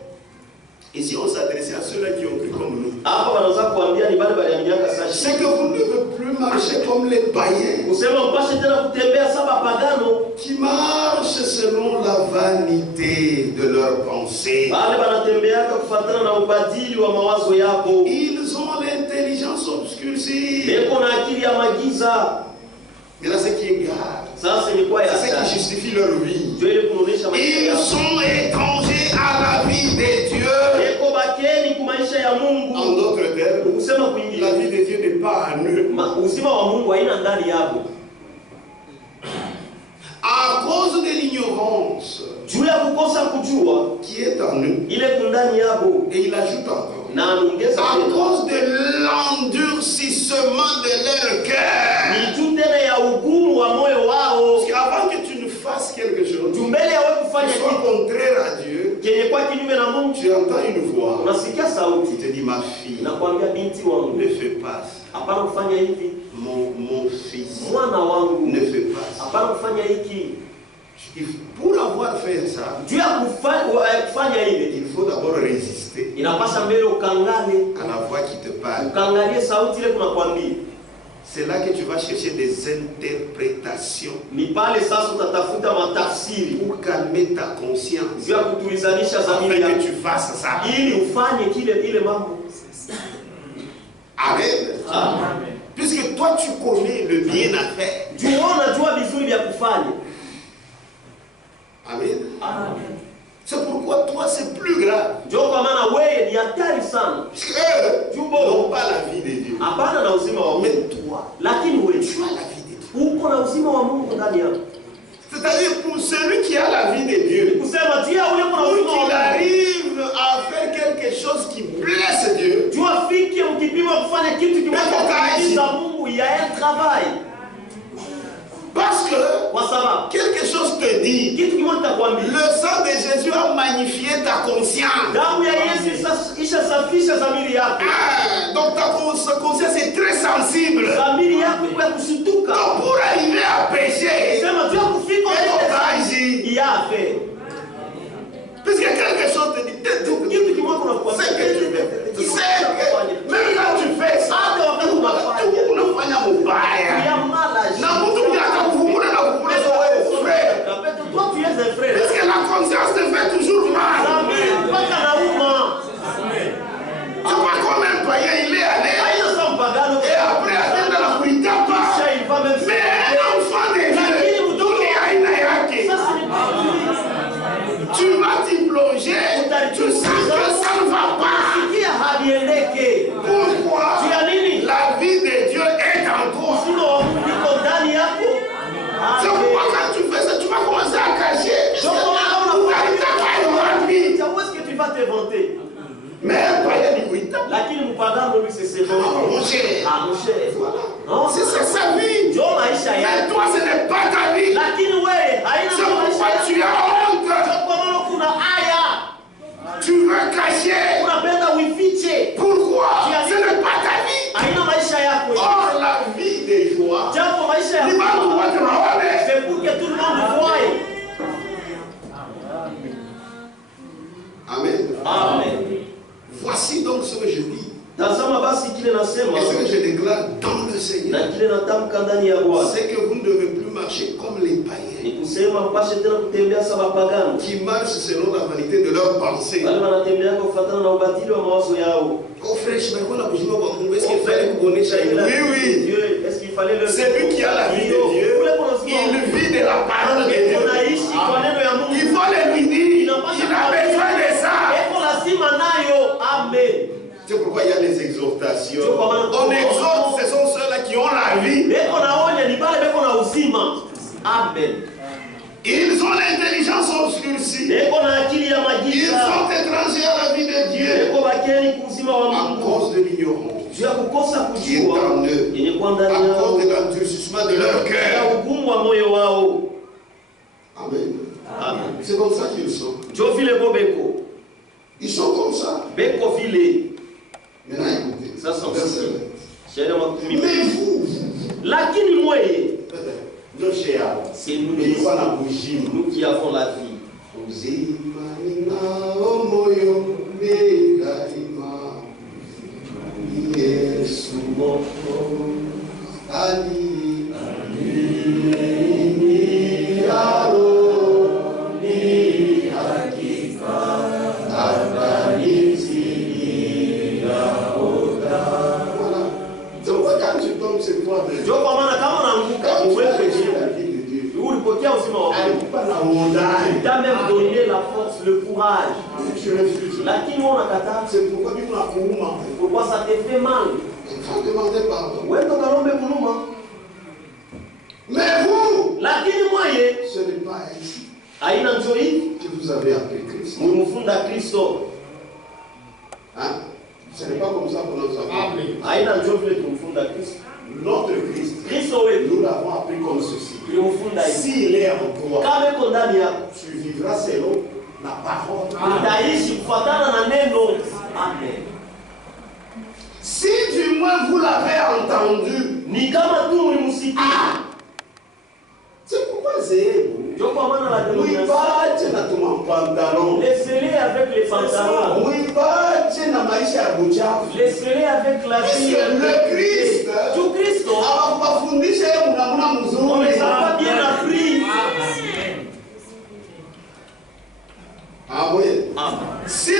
Ici, on s'adressait à ceux-là qui ont cru comme nous. Hapa wanaweza kuambia ni bale baliambiaka sashi. C'est que vous ne devez plus marcher comme les païens Kusema mpashi tena kutembea sawa pagano. qui marchent selon la vanité de leurs pensées. Bale banatembeaka kufuatana na ubadili wa mawazo yako. Ils ont l'intelligence obscurcie. Beko na akili ya magiza. Mais là, ce qui est grave, Sasa ilikuwa ya c'est ce qui hatari. justifie leur vie. Ndio ile kuonesha maisha Ils yako. sont étrangers à la vie de Dieu. Beko bakeni ku maisha ya En Mungu. d'autres termes, Kusema la kwingine vie de Dieu n'est pas en eux. uzima wa Mungu haina ndani yako. À cause de l'ignorance Juu ya kukosa kujua qui est en eux. ile kundani yako, Et il ajoute encore. na anaongeza À tena cause de l'endurcissement de leur cœur. ni juu tena ya ugumu wa moyo wao. Parce qu'avant que tu ne fasses quelque chose Juu mbele ya wewe qui kufanya soit kitu contraire à Dieu, kenye kwa kinyume na Mungu, tu entends une voix unasikia qui sauti te dit, ma fille, nakwambia, binti wangu, ne fais pas ça. hapana kufanya hivi. Mon fils, Mwana wangu, ne fais pas ça. hapana kufanya hiki. Pour avoir fait ça, Juu ya kufanya hivi, il faut d'abord résister inapasha mbele ukangale, à la voix qui te parle. ukangalie sauti ile kunakwambia. C'est là que tu vas chercher des interprétations Ni pale sasa utatafuta matafsiri pour calmer ta conscience, juu ya kutulizanisha afin dhamiri que yako, tu fasses ça. ili ufanye ile mambo. Amen. Amen. Puisque toi tu connais le bien à faire. Juu wewe unajua vizuri vya kufanya. Amen. Amen. C'est pourquoi toi c'est plus grave. Ndio kwa maana wewe ni hatari sana. Parce qu'eux n'ont pas la vie de Dieu. Hapana na uzima wa Mungu. Mais toi, Lakini wewe tu as la vie de Dieu. uko na uzima wa Mungu ndani yako. C'est-à-dire pour celui qui a la vie de Dieu, Kusema juu ya ule kuna pour uzima wa qu'il Mungu. arrive à faire quelque chose qui blesse Dieu, Juu afike mkipima kufanya kitu kimoja Mungu, il y a un travail. parce que Kwa sababu quelque chose te dit, kitu kimoja takwambia. le sang de Jésus a magnifié ta conscience. Damu ya Yesu ishasafisha dhamiri yako. Ah, donc ta conscience est très sensible. Dhamiri yako iko ya kushituka. Donc pour arriver à pécher, Sema tu kufika il il y a fait. Puisque quelque chose te dit, Kitu kimoja kunakwambia. c'est que tu fais. Tu sais que même quand tu fais ça, unafanya mubaya. Ya malage. Na mtu mwenye atakuvumuna na kukula so wewe frère. Toi tu es un frère. Parce que la conscience te fait toujours mal. Dhamiri mpaka nauma. Tu vois comme un païen, il est allé. Haina sa mpagano. Et après, attendre la kuitapa. Kisha il va même Mais un enfant de Dieu, il est aina yake. Ça c'est Tu vas t'y plonger, tu sens que ça ne va pas. Sikia hadiendeke. Pourquoi? Tu as nini? La vie de Dieu est en toi. Sino wa Mungu iko ndani yako. C'est pourquoi quand tu fais ça, tu vas commencer à cacher. Où est-ce que tu vas te vanter? Mais un païen, il kuita. Lakini mpagano lui c'est bon. Mon cher. Ah mon cher. Non, C'est ça sa vie. ndio maisha Mais yako. toi, ce n'est pas ta vie. Lakini wewe haina C'est pourquoi tu as honte. Kwa maana kuna aya. Tu veux cacher. Unapenda uifiche. Pourquoi? Ce n'est pas ta vie. Haina maisha yako. Or, la vie des joies, Japo maisha yako. ni watu wote waone. C'est pour que tout le monde voie. Amen. Amen. Voici donc ce que je dis. Tazama basi kile nasema Et ce que je déclare dans le Seigneur, na kile natamka ndani ya Bwana. c'est que vous ne devez plus marcher comme les païens Ni kusema mpashe tena kutembea sawa pagano. qui marchent selon la vanité de leurs pensées. Wale wanatembea kufuatana na ubatili wa mawazo yao. Oh frère, je me connais kujua kwa Mungu. Est-ce qu'il fallait kubonesha hivi? Oui, oui. Dieu, est-ce qu'il fallait le Celui qui a la vie de Dieu, il vit de la parole de Dieu. Unaishi kwa neno ya Mungu. Il faut a besoin de ça. Amen. C'est pourquoi il y a les exhortations. On exhorte, ce sont ceux-là qui ont la vie. Amen. Ils ont l'intelligence obscurcie. Ils sont étrangers à la vie de Dieu à cause de l'ignorance qui est en eux, à cause de l'endurcissement de leur cœur. Amen. C'est comme ça qu'ils sont. Ils sont comme ça. Maintenant écoutez. Mais vous, c'est nous qui avons la vie. Il t'a même donné la force, le courage. C'est pourquoi pourquoi ça te fait mal? il faut demander pardon. Mais vous, ce n'est pas ainsi que vous avez appris Christ. Hein? Ce n'est pas comme ça que nous avons. Notre Christ, nous l'avons appris comme ceci. S'il est en toi, tu vivras selon la parole. Si du moins vous l'avez entendu, c'est pourquoi c'est laissez-les avec les pantalons. Laissez-les avec la vie. le Christ, Tout Christ, on ne les a pas bien appris. Ah oui. Si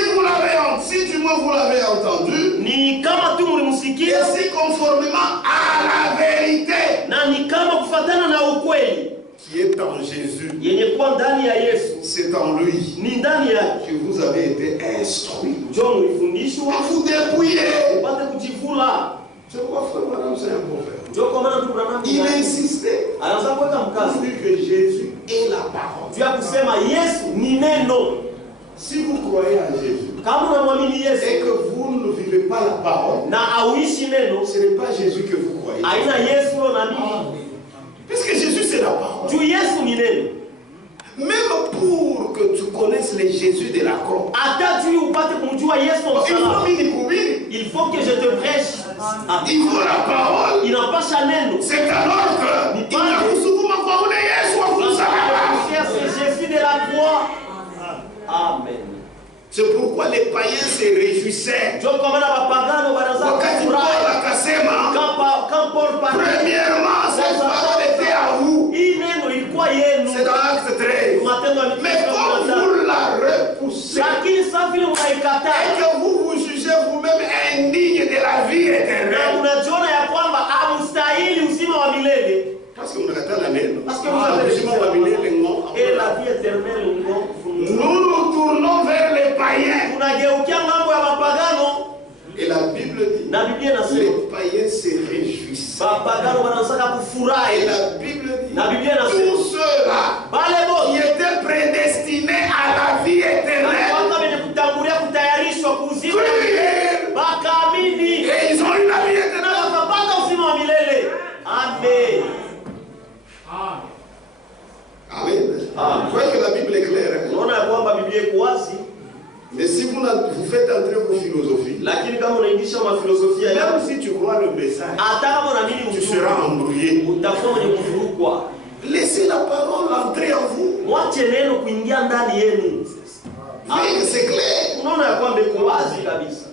du moins vous l'avez entendu, Ni kama tu et mlimusikia si conformément à la vérité na ni kama kufuatana na ukweli qui est en Jésus, yenye kuwa ndani ya Yesu, c'est en lui ni ndani yake que vous avez été instruits. ndio mlifundishwa À vous dépouiller. upate kujivula. C'est pourquoi frère madame, c'est un prophète. Ndio kwa maana Abrahamu Il insistait anaanza kuweka pour mkazo dire que Jésus est la parole. juu ya kusema Yesu ni neno. Si vous croyez en Jésus Kama unamwamini et Yesu que vous ne vivez pas la parole, na auishi neno, ce n'est pas Jésus que vous croyez. aina Yesu lo na mimi. Puisque Jésus c'est la parole. Juu Yesu ni neno. Même pour que tu connaisses les Jésus de la croix, Hata juu upate kumjua Yesu il faut msalaba, mini il faut que je te prêche. il faut la parole. Inapasha neno. C'est alors que inakusukuma kwa ule Yesu wa msalaba. C'est Jésus de la croix. Amen. C'est pourquoi les païens se réjouissaient. Ndio kwa maana wapagano wanaanza Wakati Paul kufurahi. akasema, Quand Paul parlait, premièrement, cette parole était à vous. hii neno ilikuwa yenu. C'est dans Acte 13. Matendo ya Mais Mitume comme 13. vous la repoussez Lakini sasa vile et mnaikataa que vous vous jugez vous-même indigne de la vie na éternelle, unajiona ya kwamba hamstahili uzima wa milele, parce que mnakataa la neno, parce que vous avez uzima wa milele ngo. et la vie éternelle ngo Nous nous tournons vers les païens. tunageukia ngambo ya mapagano, Et la Bible dit, na Biblia inasema les païens se réjouissent. mapagano wanaanza Et kufurahi, la Bible dit, na Biblia inasema tous ceux-là bale qui bote étaient prédestinés à la vie éternelle, watu wenye kutangulia kutayarishwa kuuzima crurent wakaamini et ils ont eu la vie na éternelle. wakapata uzima wa milele. Amen. Amen. Vous voyez que la Bible est claire. Hein? Unaona ya kwamba Biblia iko wazi, Mais si vous faites entrer vos philosophies, lakini kama unaingisha mafilosofia yako, même si tu crois le message, hata kama unaamini tu ujumbe, seras embrouillé. utakuwa mwenye kuvurugwa. Laissez la parole entrer en vous. Mwache neno kuingia ndani yenu. Oui, c'est clair. Unaona ya kwamba iko wazi kabisa.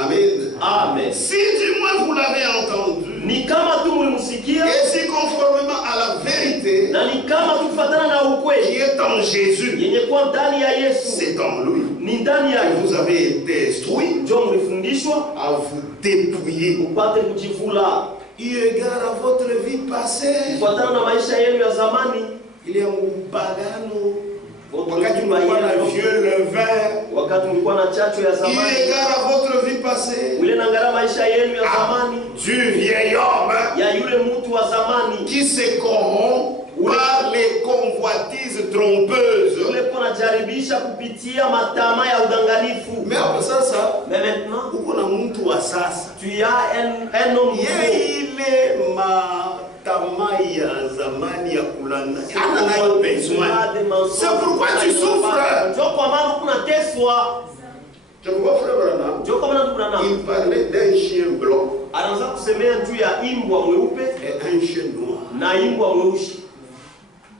Amen. Amen. Si du moins vous l'avez entendu, Ni kama tu mlimsikia et si conformément à la vérité na ni kama tukufatana na qui ukweli est en Jésus, yenye kuwa ndani ya Yesu, c'est en lui ni ndani que yake, vous avez été instruits ndio mlifundishwa à vous dépouiller. upate kujivula Eu égard à votre vie passée, kufuatana na maisha yenu ya zamani. il est un pagano wakati mlikuwa na vieux levain, wakati mlikuwa na chacho ya zamani, il égare à votre vie passée, ule naangalia maisha yenu ya zamani, du vieil homme ya yule mtu wa zamani qui se corrompt par les convoitises trompeuses. ule kuna jaribisha kupitia matama ya udanganifu. Mais hapo sasa, Mais maintenant, uko na mtu wa sasa, tu as un homme ile matama ya zamani ya kulanda, ana nayo besoin. C'est pourquoi tu souffres. Ndio kwa maana kuna teswa. Tu vois frère Branham, Ndio kwa maana kuna il parlait d'un chien blanc anaanza kusemea juu ya imbwa mweupe et un chien noir. na imbwa mweusi.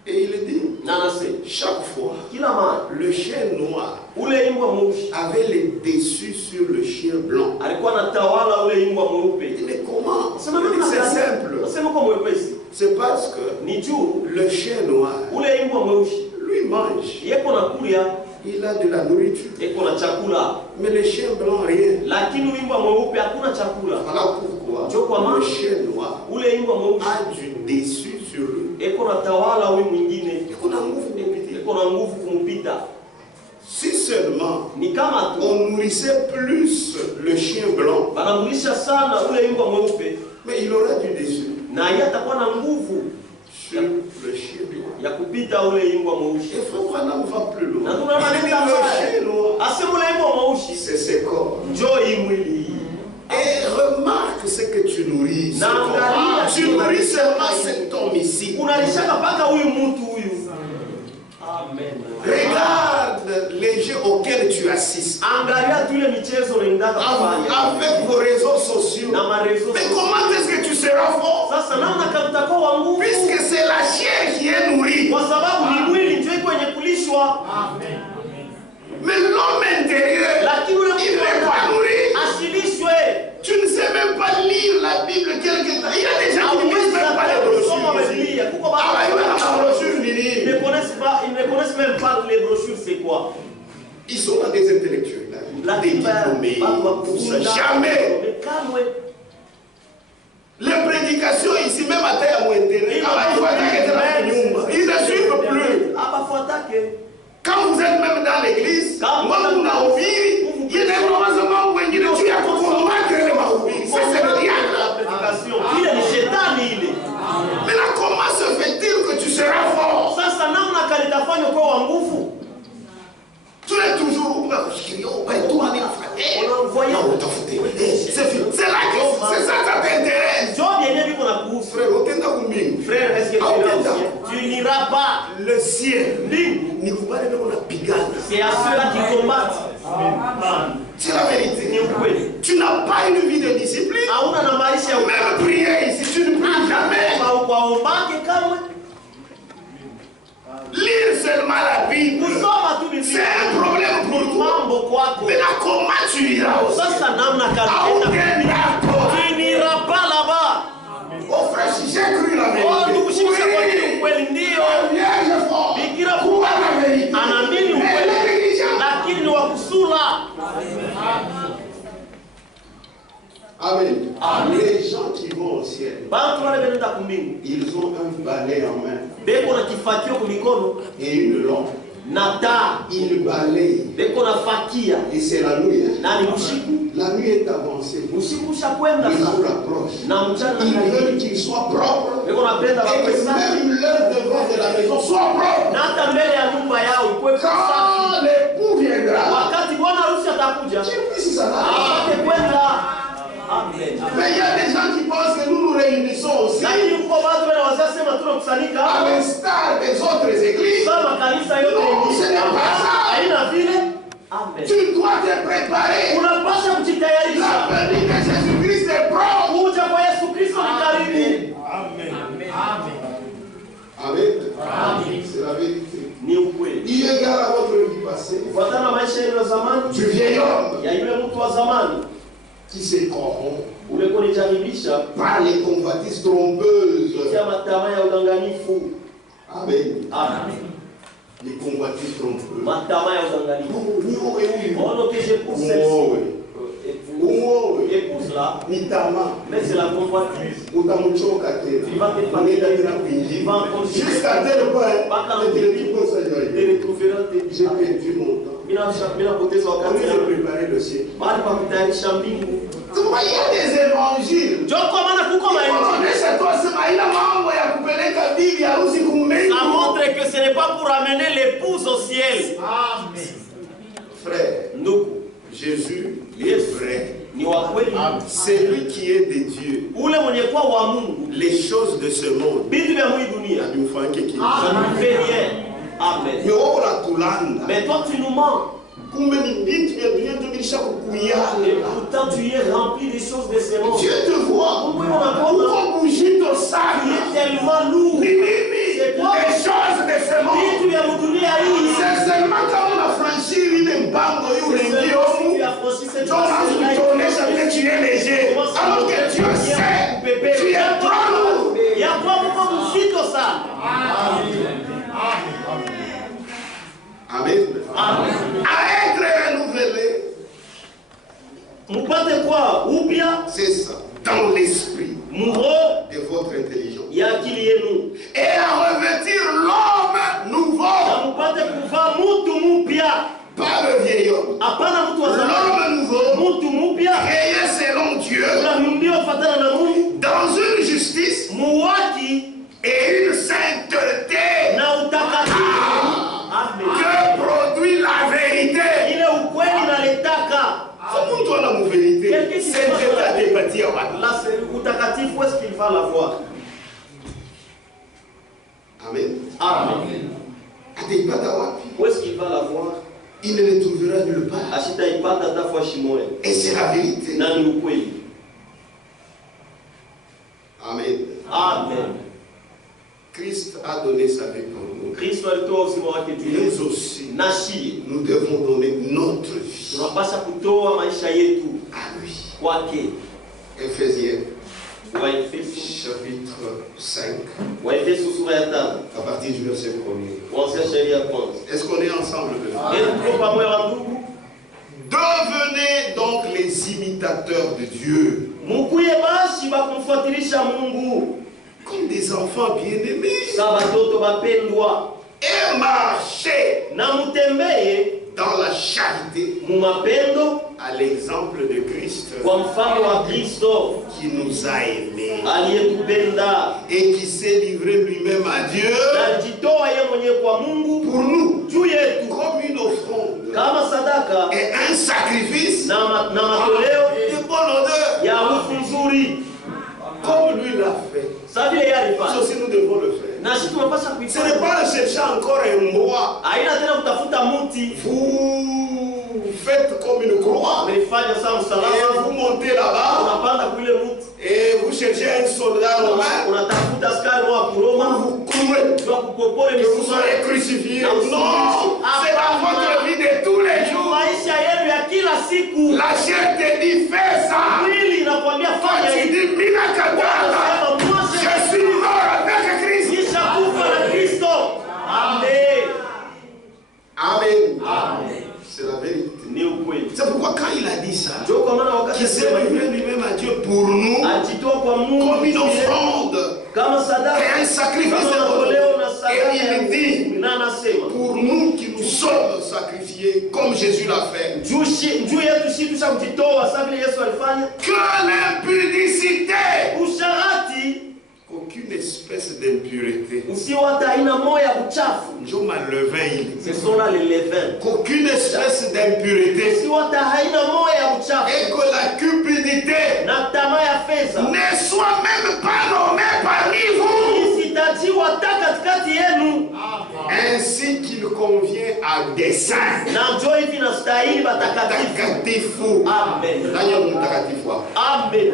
Et il dit, Na anasema chaque fois, kila mara le chien noir ule imbwa mweusi avait les dessus sur le chien blanc. alikuwa anatawala ule imbwa mweupe. Mais comment? Sema mimi C'est simple. nasema kwa mwepesi. C'est parce que Ni juu le chien noir, ule imbwa mweusi lui mange. yeko na kulia, Il a de la nourriture. yeko na chakula, Mais le chien blanc, rien. lakini imbwa mweupe hakuna chakula. Voilà pourquoi Ndio kwa maana le chien noir ule imbwa mweusi a du dessus sur lui. yeko na tawala huyu mwingine, Et qu'on a un mouvement de yeko na nguvu kumpita. Si seulement Ni kama tu on nourrissait plus le chien blanc, banamulisha sana ule imbwa mweupe, mais il aura du dessus na yeye atakuwa na nguvu sur le chien noir. ya kupita ule imbwa mweusi. Et frère Branham va plus loin. Na tunaona Il dit nenda le mbaya. chien noir, Asema ule imbwa mweusi c'est ses corps. njoo hii mwili. Et remarque ce que tu nourris. Na angalia Tu nourris seulement cet homme ici. unalishaka paka huyu mtu huyu. Amen. Regarde les jeux auxquels tu assistes. Angalia tu ile michezo unaendaka kufanya Avec vos réseaux sociaux. na marezo. Mais comment est-ce que tu seras fort? Sasa namna kabutako wa nguvu, Puisque c'est la chair qui est nourrie. kwa sababu ni mwili ndio iko yenye kulishwa, Mais l'homme intérieur, lakini ule il mtu n'est pas nourri. ashibishwe. Tu ne sais même pas lire la Bible quelque temps. Il y a des gens qui ne lisent même pas les kusoma brochures. Biblia. Kuko Ah, baba il y a la brochure, ils ne connaissent même pas les brochures, c'est quoi? ils sont là des intellectuels, là, des diplômés, tout ça. Jamais. Mais kamwe Les prédications ici, même à terre, à mon intérêt, ils ne suivent plus. abafuatake. Quand vous êtes même dans l'église, moi, vous n'avez il y a des moments où tu as combattre les mahubiri. Ça, c'est le diable. La prédication. Ile ni shetani ile. Maintenant, comment se fait-il que tu seras fort? Sasa namna kalitafanya kwa wa nguvu. Tu es toujours c'est là que c'est ça, ça t'intéresse. Job yenyewe biko na kuhusu. Frère, utenda kumbingu. Frère, est-ce que tu n'iras pas? Le ciel. Mbingu. Ni kubali ndio unapigana. C'est à ceux-là qui combattent. C'est la vérité. Ni ukweli. Tu n'as pas une vie de discipline. Hauna na maisha ya Même prier ici, tu ne pries jamais. ukaombake kamwe. Lire seulement la Bible. Kusoma tu C'est Biblia. un problème pour toi. Mambo kwako. Maintenant, comment tu iras aussi? Sasa namna kalenda. Tu n'iras pas là-bas. Oh frère, si j'ai cru la Oh, ndugu vérité. shikisha kwa nini ukweli ndio. Vierge fort. Bikira Crois la vérité. anaamini Mais ukweli. les négligents. Lakini ni wa kusula. Amen. Les gens qui vont au ciel, Bantu wale benda kumbingu. ils ont un balai en main Beko na kifatio kwa mikono et une lampe. na taa. Ils balayent. Beko na fakia. Et c'est la nuit. Hein. Na ni usiku. La nuit est avancée. Usiku ushakwenda Ils sasa. nous rapprochent. Na mchana Ils na veulent qu'ils soient propres. Beko napenda Et que bakwe safi. même l'heure devant de la maison soit propre. Na hata mbele ya nyumba yao ikuwe safi. Quand l'époux viendra, Wakati bwana harusi atakuja, tu puisses ça là. apate kwenda. Amen. Mais il y a des gens qui pensent que nous nous réunissons aussi Lakini kuko watu wale wazasema tunakusanyika à hapa l'instar des autres églises. kama kanisa yote Non, ce n'est pas ça. haina vile. Amen. Tu dois te préparer. Unapaswa La kujitayarisha. venue de Jésus-Christ est proche. Kuja kwa Yesu Kristo ni karibu. Amen. C'est la vérité. Ni ukweli. Il égale à votre vie passée. Kufuatana na maisha yenu ya zamani, Du vieil homme ya yule mtu wa zamani, qui se corrompt ule kunijaribisha par les convoitises trompeuses. kupitia matamaa ya udanganifu. Amen. Amen. Les convoitises trompeuses. Matamaa ya udanganifu. Oh, ni wewe huyu. Ono que j'épouse Wewe. épouse là, Ni tamaa. mais c'est la convoitise. Utamchoka tena. Il va te Unaenda tena fatiguer. kuingia. Il va continuer. Jusqu'à tel point, Mpaka eti le type ça doit te retrouveras J'ai perdu mon temps. minapoteza Quand wakati j'ai yangu préparé le ciel. mahali pa kutayarisha mbingu. Tu vois, il y a des évangiles. Ndio kwa maana kuko mainjili. Inaonyesha tu sema haina mambo ya kupeleka bibi harusi kumbengu. Ça montre que ce n'est pas pour amener l'épouse au ciel. Amen. Frère, Ndugu, Jésus est vrai. ni wa kweli. C'est lui qui est de Dieu. Ule mwenye kwa wa Mungu. Les choses de ce monde. Vitu vya mwili dunia. Adumfanye kile. Ça ne fait rien. Amen. Yo la tulanda. Mais toi tu nous mens. Kumbe ni vitu vya dunia ndio vilishakukuia. Et pourtant tu es rempli des choses de ce monde. Dieu te voit. Mungu anakuona. Uko bujito Tu sana. es tellement lourd. Ni mimi. C'est quoi? Les choses de ce monde. Vitu vya dunia hii. C'est seulement quand on a franchi ile mpango yule ndio Tu as franchi cette John anakuonyesha que tu es léger. Alors que Dieu sait, tu es trop lourd. Il y a quoi beaucoup mzito sana. Amen. Amen. À être renouvelé, Mupate kwa upya c'est ça, dans l'esprit muro de votre intelligence. ya akili yenu. Et à revêtir l'homme nouveau, Na mupate kuvaa mtu mpya. pas le vieil homme. Hapana mtu wa zamani. L'homme nouveau, Mtu mpya créé selon Dieu, unahimbia kufuatana na Mungu, dans une justice muwaki et une sainteté na utakatifu. Amen. que produit la vérité. Ile ukweli naletaka. C'est pour toi la vérité. C'est l'état des bâtis à Wadi. La utakatifu est-ce qu'il va l'avoir? Amen. Amen. Ataipata wapi? Où est-ce qu'il va l'avoir? Il ne le trouvera nulle part. Ashitaipata hata kwa shimo. Et c'est la vérité. Na ni ukweli. Amen. Amen. Christ a donné sa vie pour nous. Kristo alitoa uzima wake juu Nous yetu. aussi, Na shie nous devons donner notre vie tunapaswa kutoa maisha yetu à lui. kwake. Éphésiens, Waefeso chapitre 5, sura ya 5 à partir du verset 1er. kuanzia sheria ya kwanza. Est-ce qu'on est ensemble dedans? Tuko pamoja wa ndugu. Devenez donc les imitateurs de Dieu, Mukuye basi bakumfuatilisha Mungu. comme des enfants bien-aimés, Sa batoto bapendwa. et marchez Na mutembeye dans la charité mu mapendo à l'exemple de Christ kwa mfano wa Kristo qui nous a aimés aliyetupenda et qui s'est livré lui-même à Dieu na alijitoa yeye mwenyewe kwa Mungu pour nous juu yetu comme une offrande kama sadaka et un sacrifice na matoleo de bonne odeur, ya harufu nzuri comme lui l'a fait. sa vile yeye Nous alifanya. aussi nous devons le faire. Na sisi tunapaswa Ce kuifanya. n'est pas de chercher encore un bois. Haina tena kutafuta muti. Vous faites comme une croix Umeifanya sawa et msalaba. vous montez là-bas Unapanda kuile muti. et vous cherchez un soldat romain Unatafuta askari wa pour Roma vous clouer, kwa kupopole que vous misumari. soyez crucifié. Non, c'est dans votre vie de tous les jours. Maisha yenu ya kila siku. La chair te dit fais ça. Mwili inakwambia Toi fanya tu hivi. dis mina katana. Unasema moi Je suis mort avec Christ. nishakufa na Kristo. Amen. Amen. Amen. C'est la vérité. Ni ukweli. C'est pourquoi quand il a dit ça, Ndio kwa maana wakati qu'il s'est livré lui-même à Dieu pour nous, ajitoa kwa Mungu comme une offrande kama et sadaka un sacrifice kama de matoleo na bonne. sadaka. Et il dit, Na anasema pour nous qui nous sommes sacrifiés comme Jésus l'a fait, juu yetu si tushamjitoa sawa vile Yesu alifanya. que l'impudicité, Usharati qu'aucune espèce d'impureté, usio hata aina moja ya uchafu. Njo levain il Ce sont là les levains. qu'aucune espèce d'impureté Usio hata aina moja ya uchafu. et que la cupidité Na tamaa ya fedha ne soit même pas nommée parmi vous, isitajiwa hata katikati yenu. ainsi qu'il convient à des saints. Na njoo hivi na stahili batakatifu. Takatifu. Amen. Nani ya mtakatifu hapa? Amen.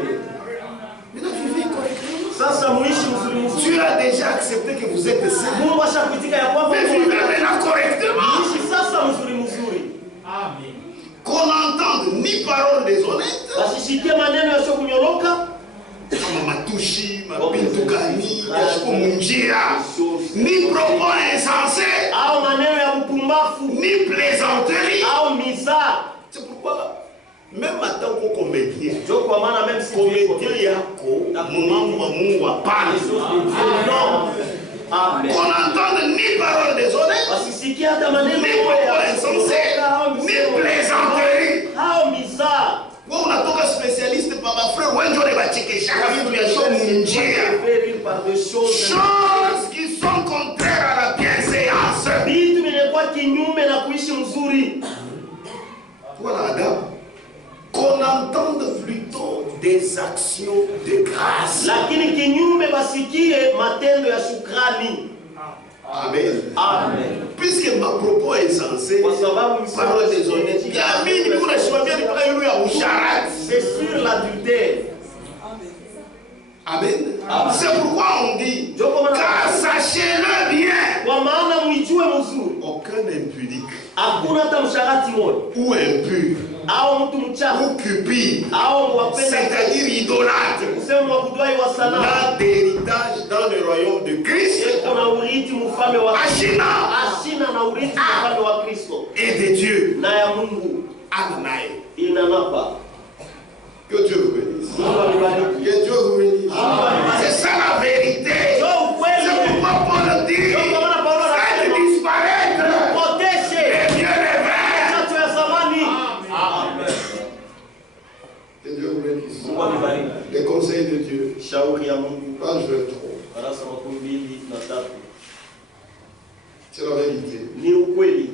Maintenant vivez correctement. Sasa muishi mzuri mzuri. Dieu a déjà accepté que vous êtes saints. Mungu ashakuitika ya kwamba Mais vivez maintenant correctement. muishi sasa mzuri mzuri. Amen. Qu'on n'entende ni parole déshonnête, Basishikie maneno yasio kunyoloka, kama matushi, mapintu gani, yashiko munjia, ni propos insensés, au maneno ya mpumbafu, ni plaisanterie. au mizaa. C'est pourquoi même maintenant qu'on comédien, Ndio kwa maana même si comédien yako, mambo wa Mungu hapana. non. Amen. Qu'on n'entende ni parole déshonnête, Wasisikie hata maneno ni ya propos insensés, ni plaisanterie. hao mizaa. Wewe unatoka specialiste baba frère wengi wale bachekeshaka vitu vya shomu njia. Par des choses Choses qui sont contraires à la bienséance. vitu vinakuwa kinyume na kuishi mzuri. Voilà, Adam. Qu'on entende plutôt des actions de grâce. Lakini kinyume basikie matendo ya shukrani. Amen. Amen. Puisque ma propos est insensé, Kwa sababu parole déshonnête. Yamini kuna shimamia ni paka yulu ya usharati. c'est sur l'adultère. Amen. Amen. C'est pourquoi on dit, car sachez-le bien, Kwa maana mwijue mzuri, aucun impudique hakuna hata msharati moja ou impur au mtu mchafu ou cupide, au wapenda c'est-à-dire idolâtre, kusema mwabuduai wa sanamu n'a d'héritage dans le royaume de Christ, yeko na urithi mfalme wa Ashina ashina na urithi mfalme wa Kristo et de Dieu. na ya Mungu Ananaï. inanapa. Que Dieu vous bénisse. Mungu alibariki. Que Dieu vous bénisse. Amen. C'est ça la vérité. Ndio C'est ukweli. pourquoi Paul dit, Ndio kwa maana Paulo faites anasema disparaître poteshe les vieux revers. chachu ya zamani. Amen. Que Dieu vous bénisse. Mungu alibariki. Les conseils de Dieu. Shauri ya Mungu Page 23. darasa 23. C'est la vérité. Ni ukweli.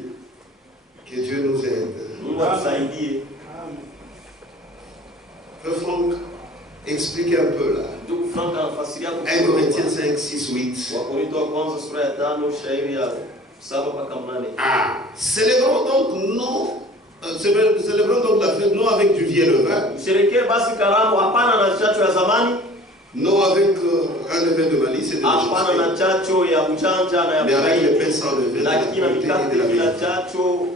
Que Dieu nous aide. Mungu atusaidie. Frère Franck, expliquez un peu là. Ndugu Frank anafasiria 1 Corinthiens 5, 6, 8. Wakorintho wa kwanza sura ya 5 shairi ya 7 mpaka 8. Ah, célébrons donc la fête non avec du vieux levain, Sherekee basi karamu hapana na chacho ya zamani, non avec un levain de malice et de hapana na méchanceté, chacho ya ujanja na ya mais avec le ukaidi, pain sans levain, de la lakini na pureté et mikate de la bila vérité. chacho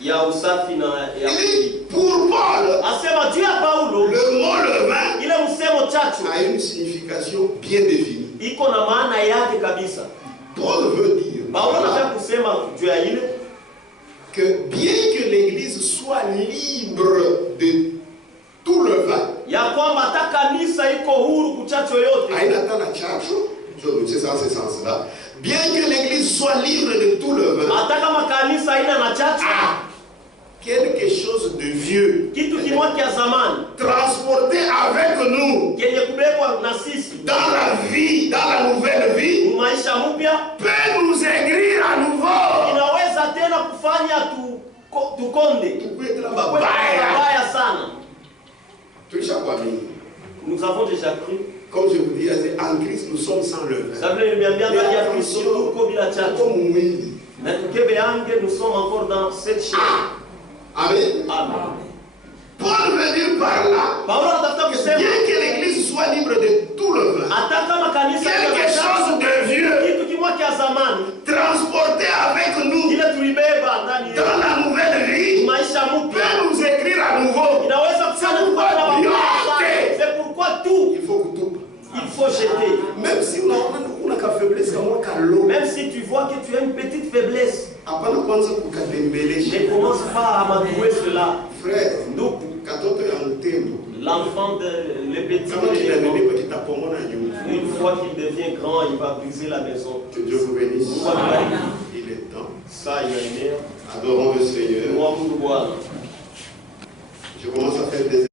ya usafi na ya Il dit, pour Paul, asema juu ya Paulo, le mot levain ile msemo chacho a une signification bien définie. iko na maana yake kabisa. Paul veut dire Paulo anataka kusema juu ya ile que bien que l'Église soit libre de tout levain, ya kwamba hata kanisa iko huru kuchacho yote. c'est ça ce sens-là. Bien que l'Église soit libre de tout levain, Hata kama kanisa haina na chacho, quelque chose de vieux, kitu kimoja cha zamani transporté avec nous kenye kubebwa na sisi dans la vie, dans la nouvelle vie, maisha mpya peut nous aigrir à nouveau. inaweza tena kufanya tukonde babaya sana. Nous avons déjà cru. Comme je vous dis, en Christ, nous sommes sans levain. Ça veut dire bien ndani ya Kristo tuko bila chacho. Comme mwili. Na tukebe yange nous sommes encore dans cette chair. Amen. Amen. Paul veut dire par là, Paulo anataka kusema bien que l'Église soit libre de tout levain, hata kama kanisa quelque chose de vieux kitu kimoja cha zamani transporté avec nous ile tulibeba ndani dans la nouvelle vie maisha mpya peut nous écrire à nouveau. inaweza kufanya pourquoi kuwa na Dieu mambo. a fait. C'est pourquoi tout Il faut que tout. il faut jeter. Même si on a faiblesse comme on Même si tu vois que tu as une petite faiblesse, hapana kwanza kukadembelesha. ne commence pas à m'avouer cela. Frère, Donc, katoto ya mtembo l'enfant, le petit, kama kinanenepa kitapomona nyumba. une fois qu'il devient grand, il va briser la maison. Que Dieu vous bénisse. Il est temps. Ça, il y a une heure. Adorons le Seigneur. Moi, pour le voir. Je commence à faire des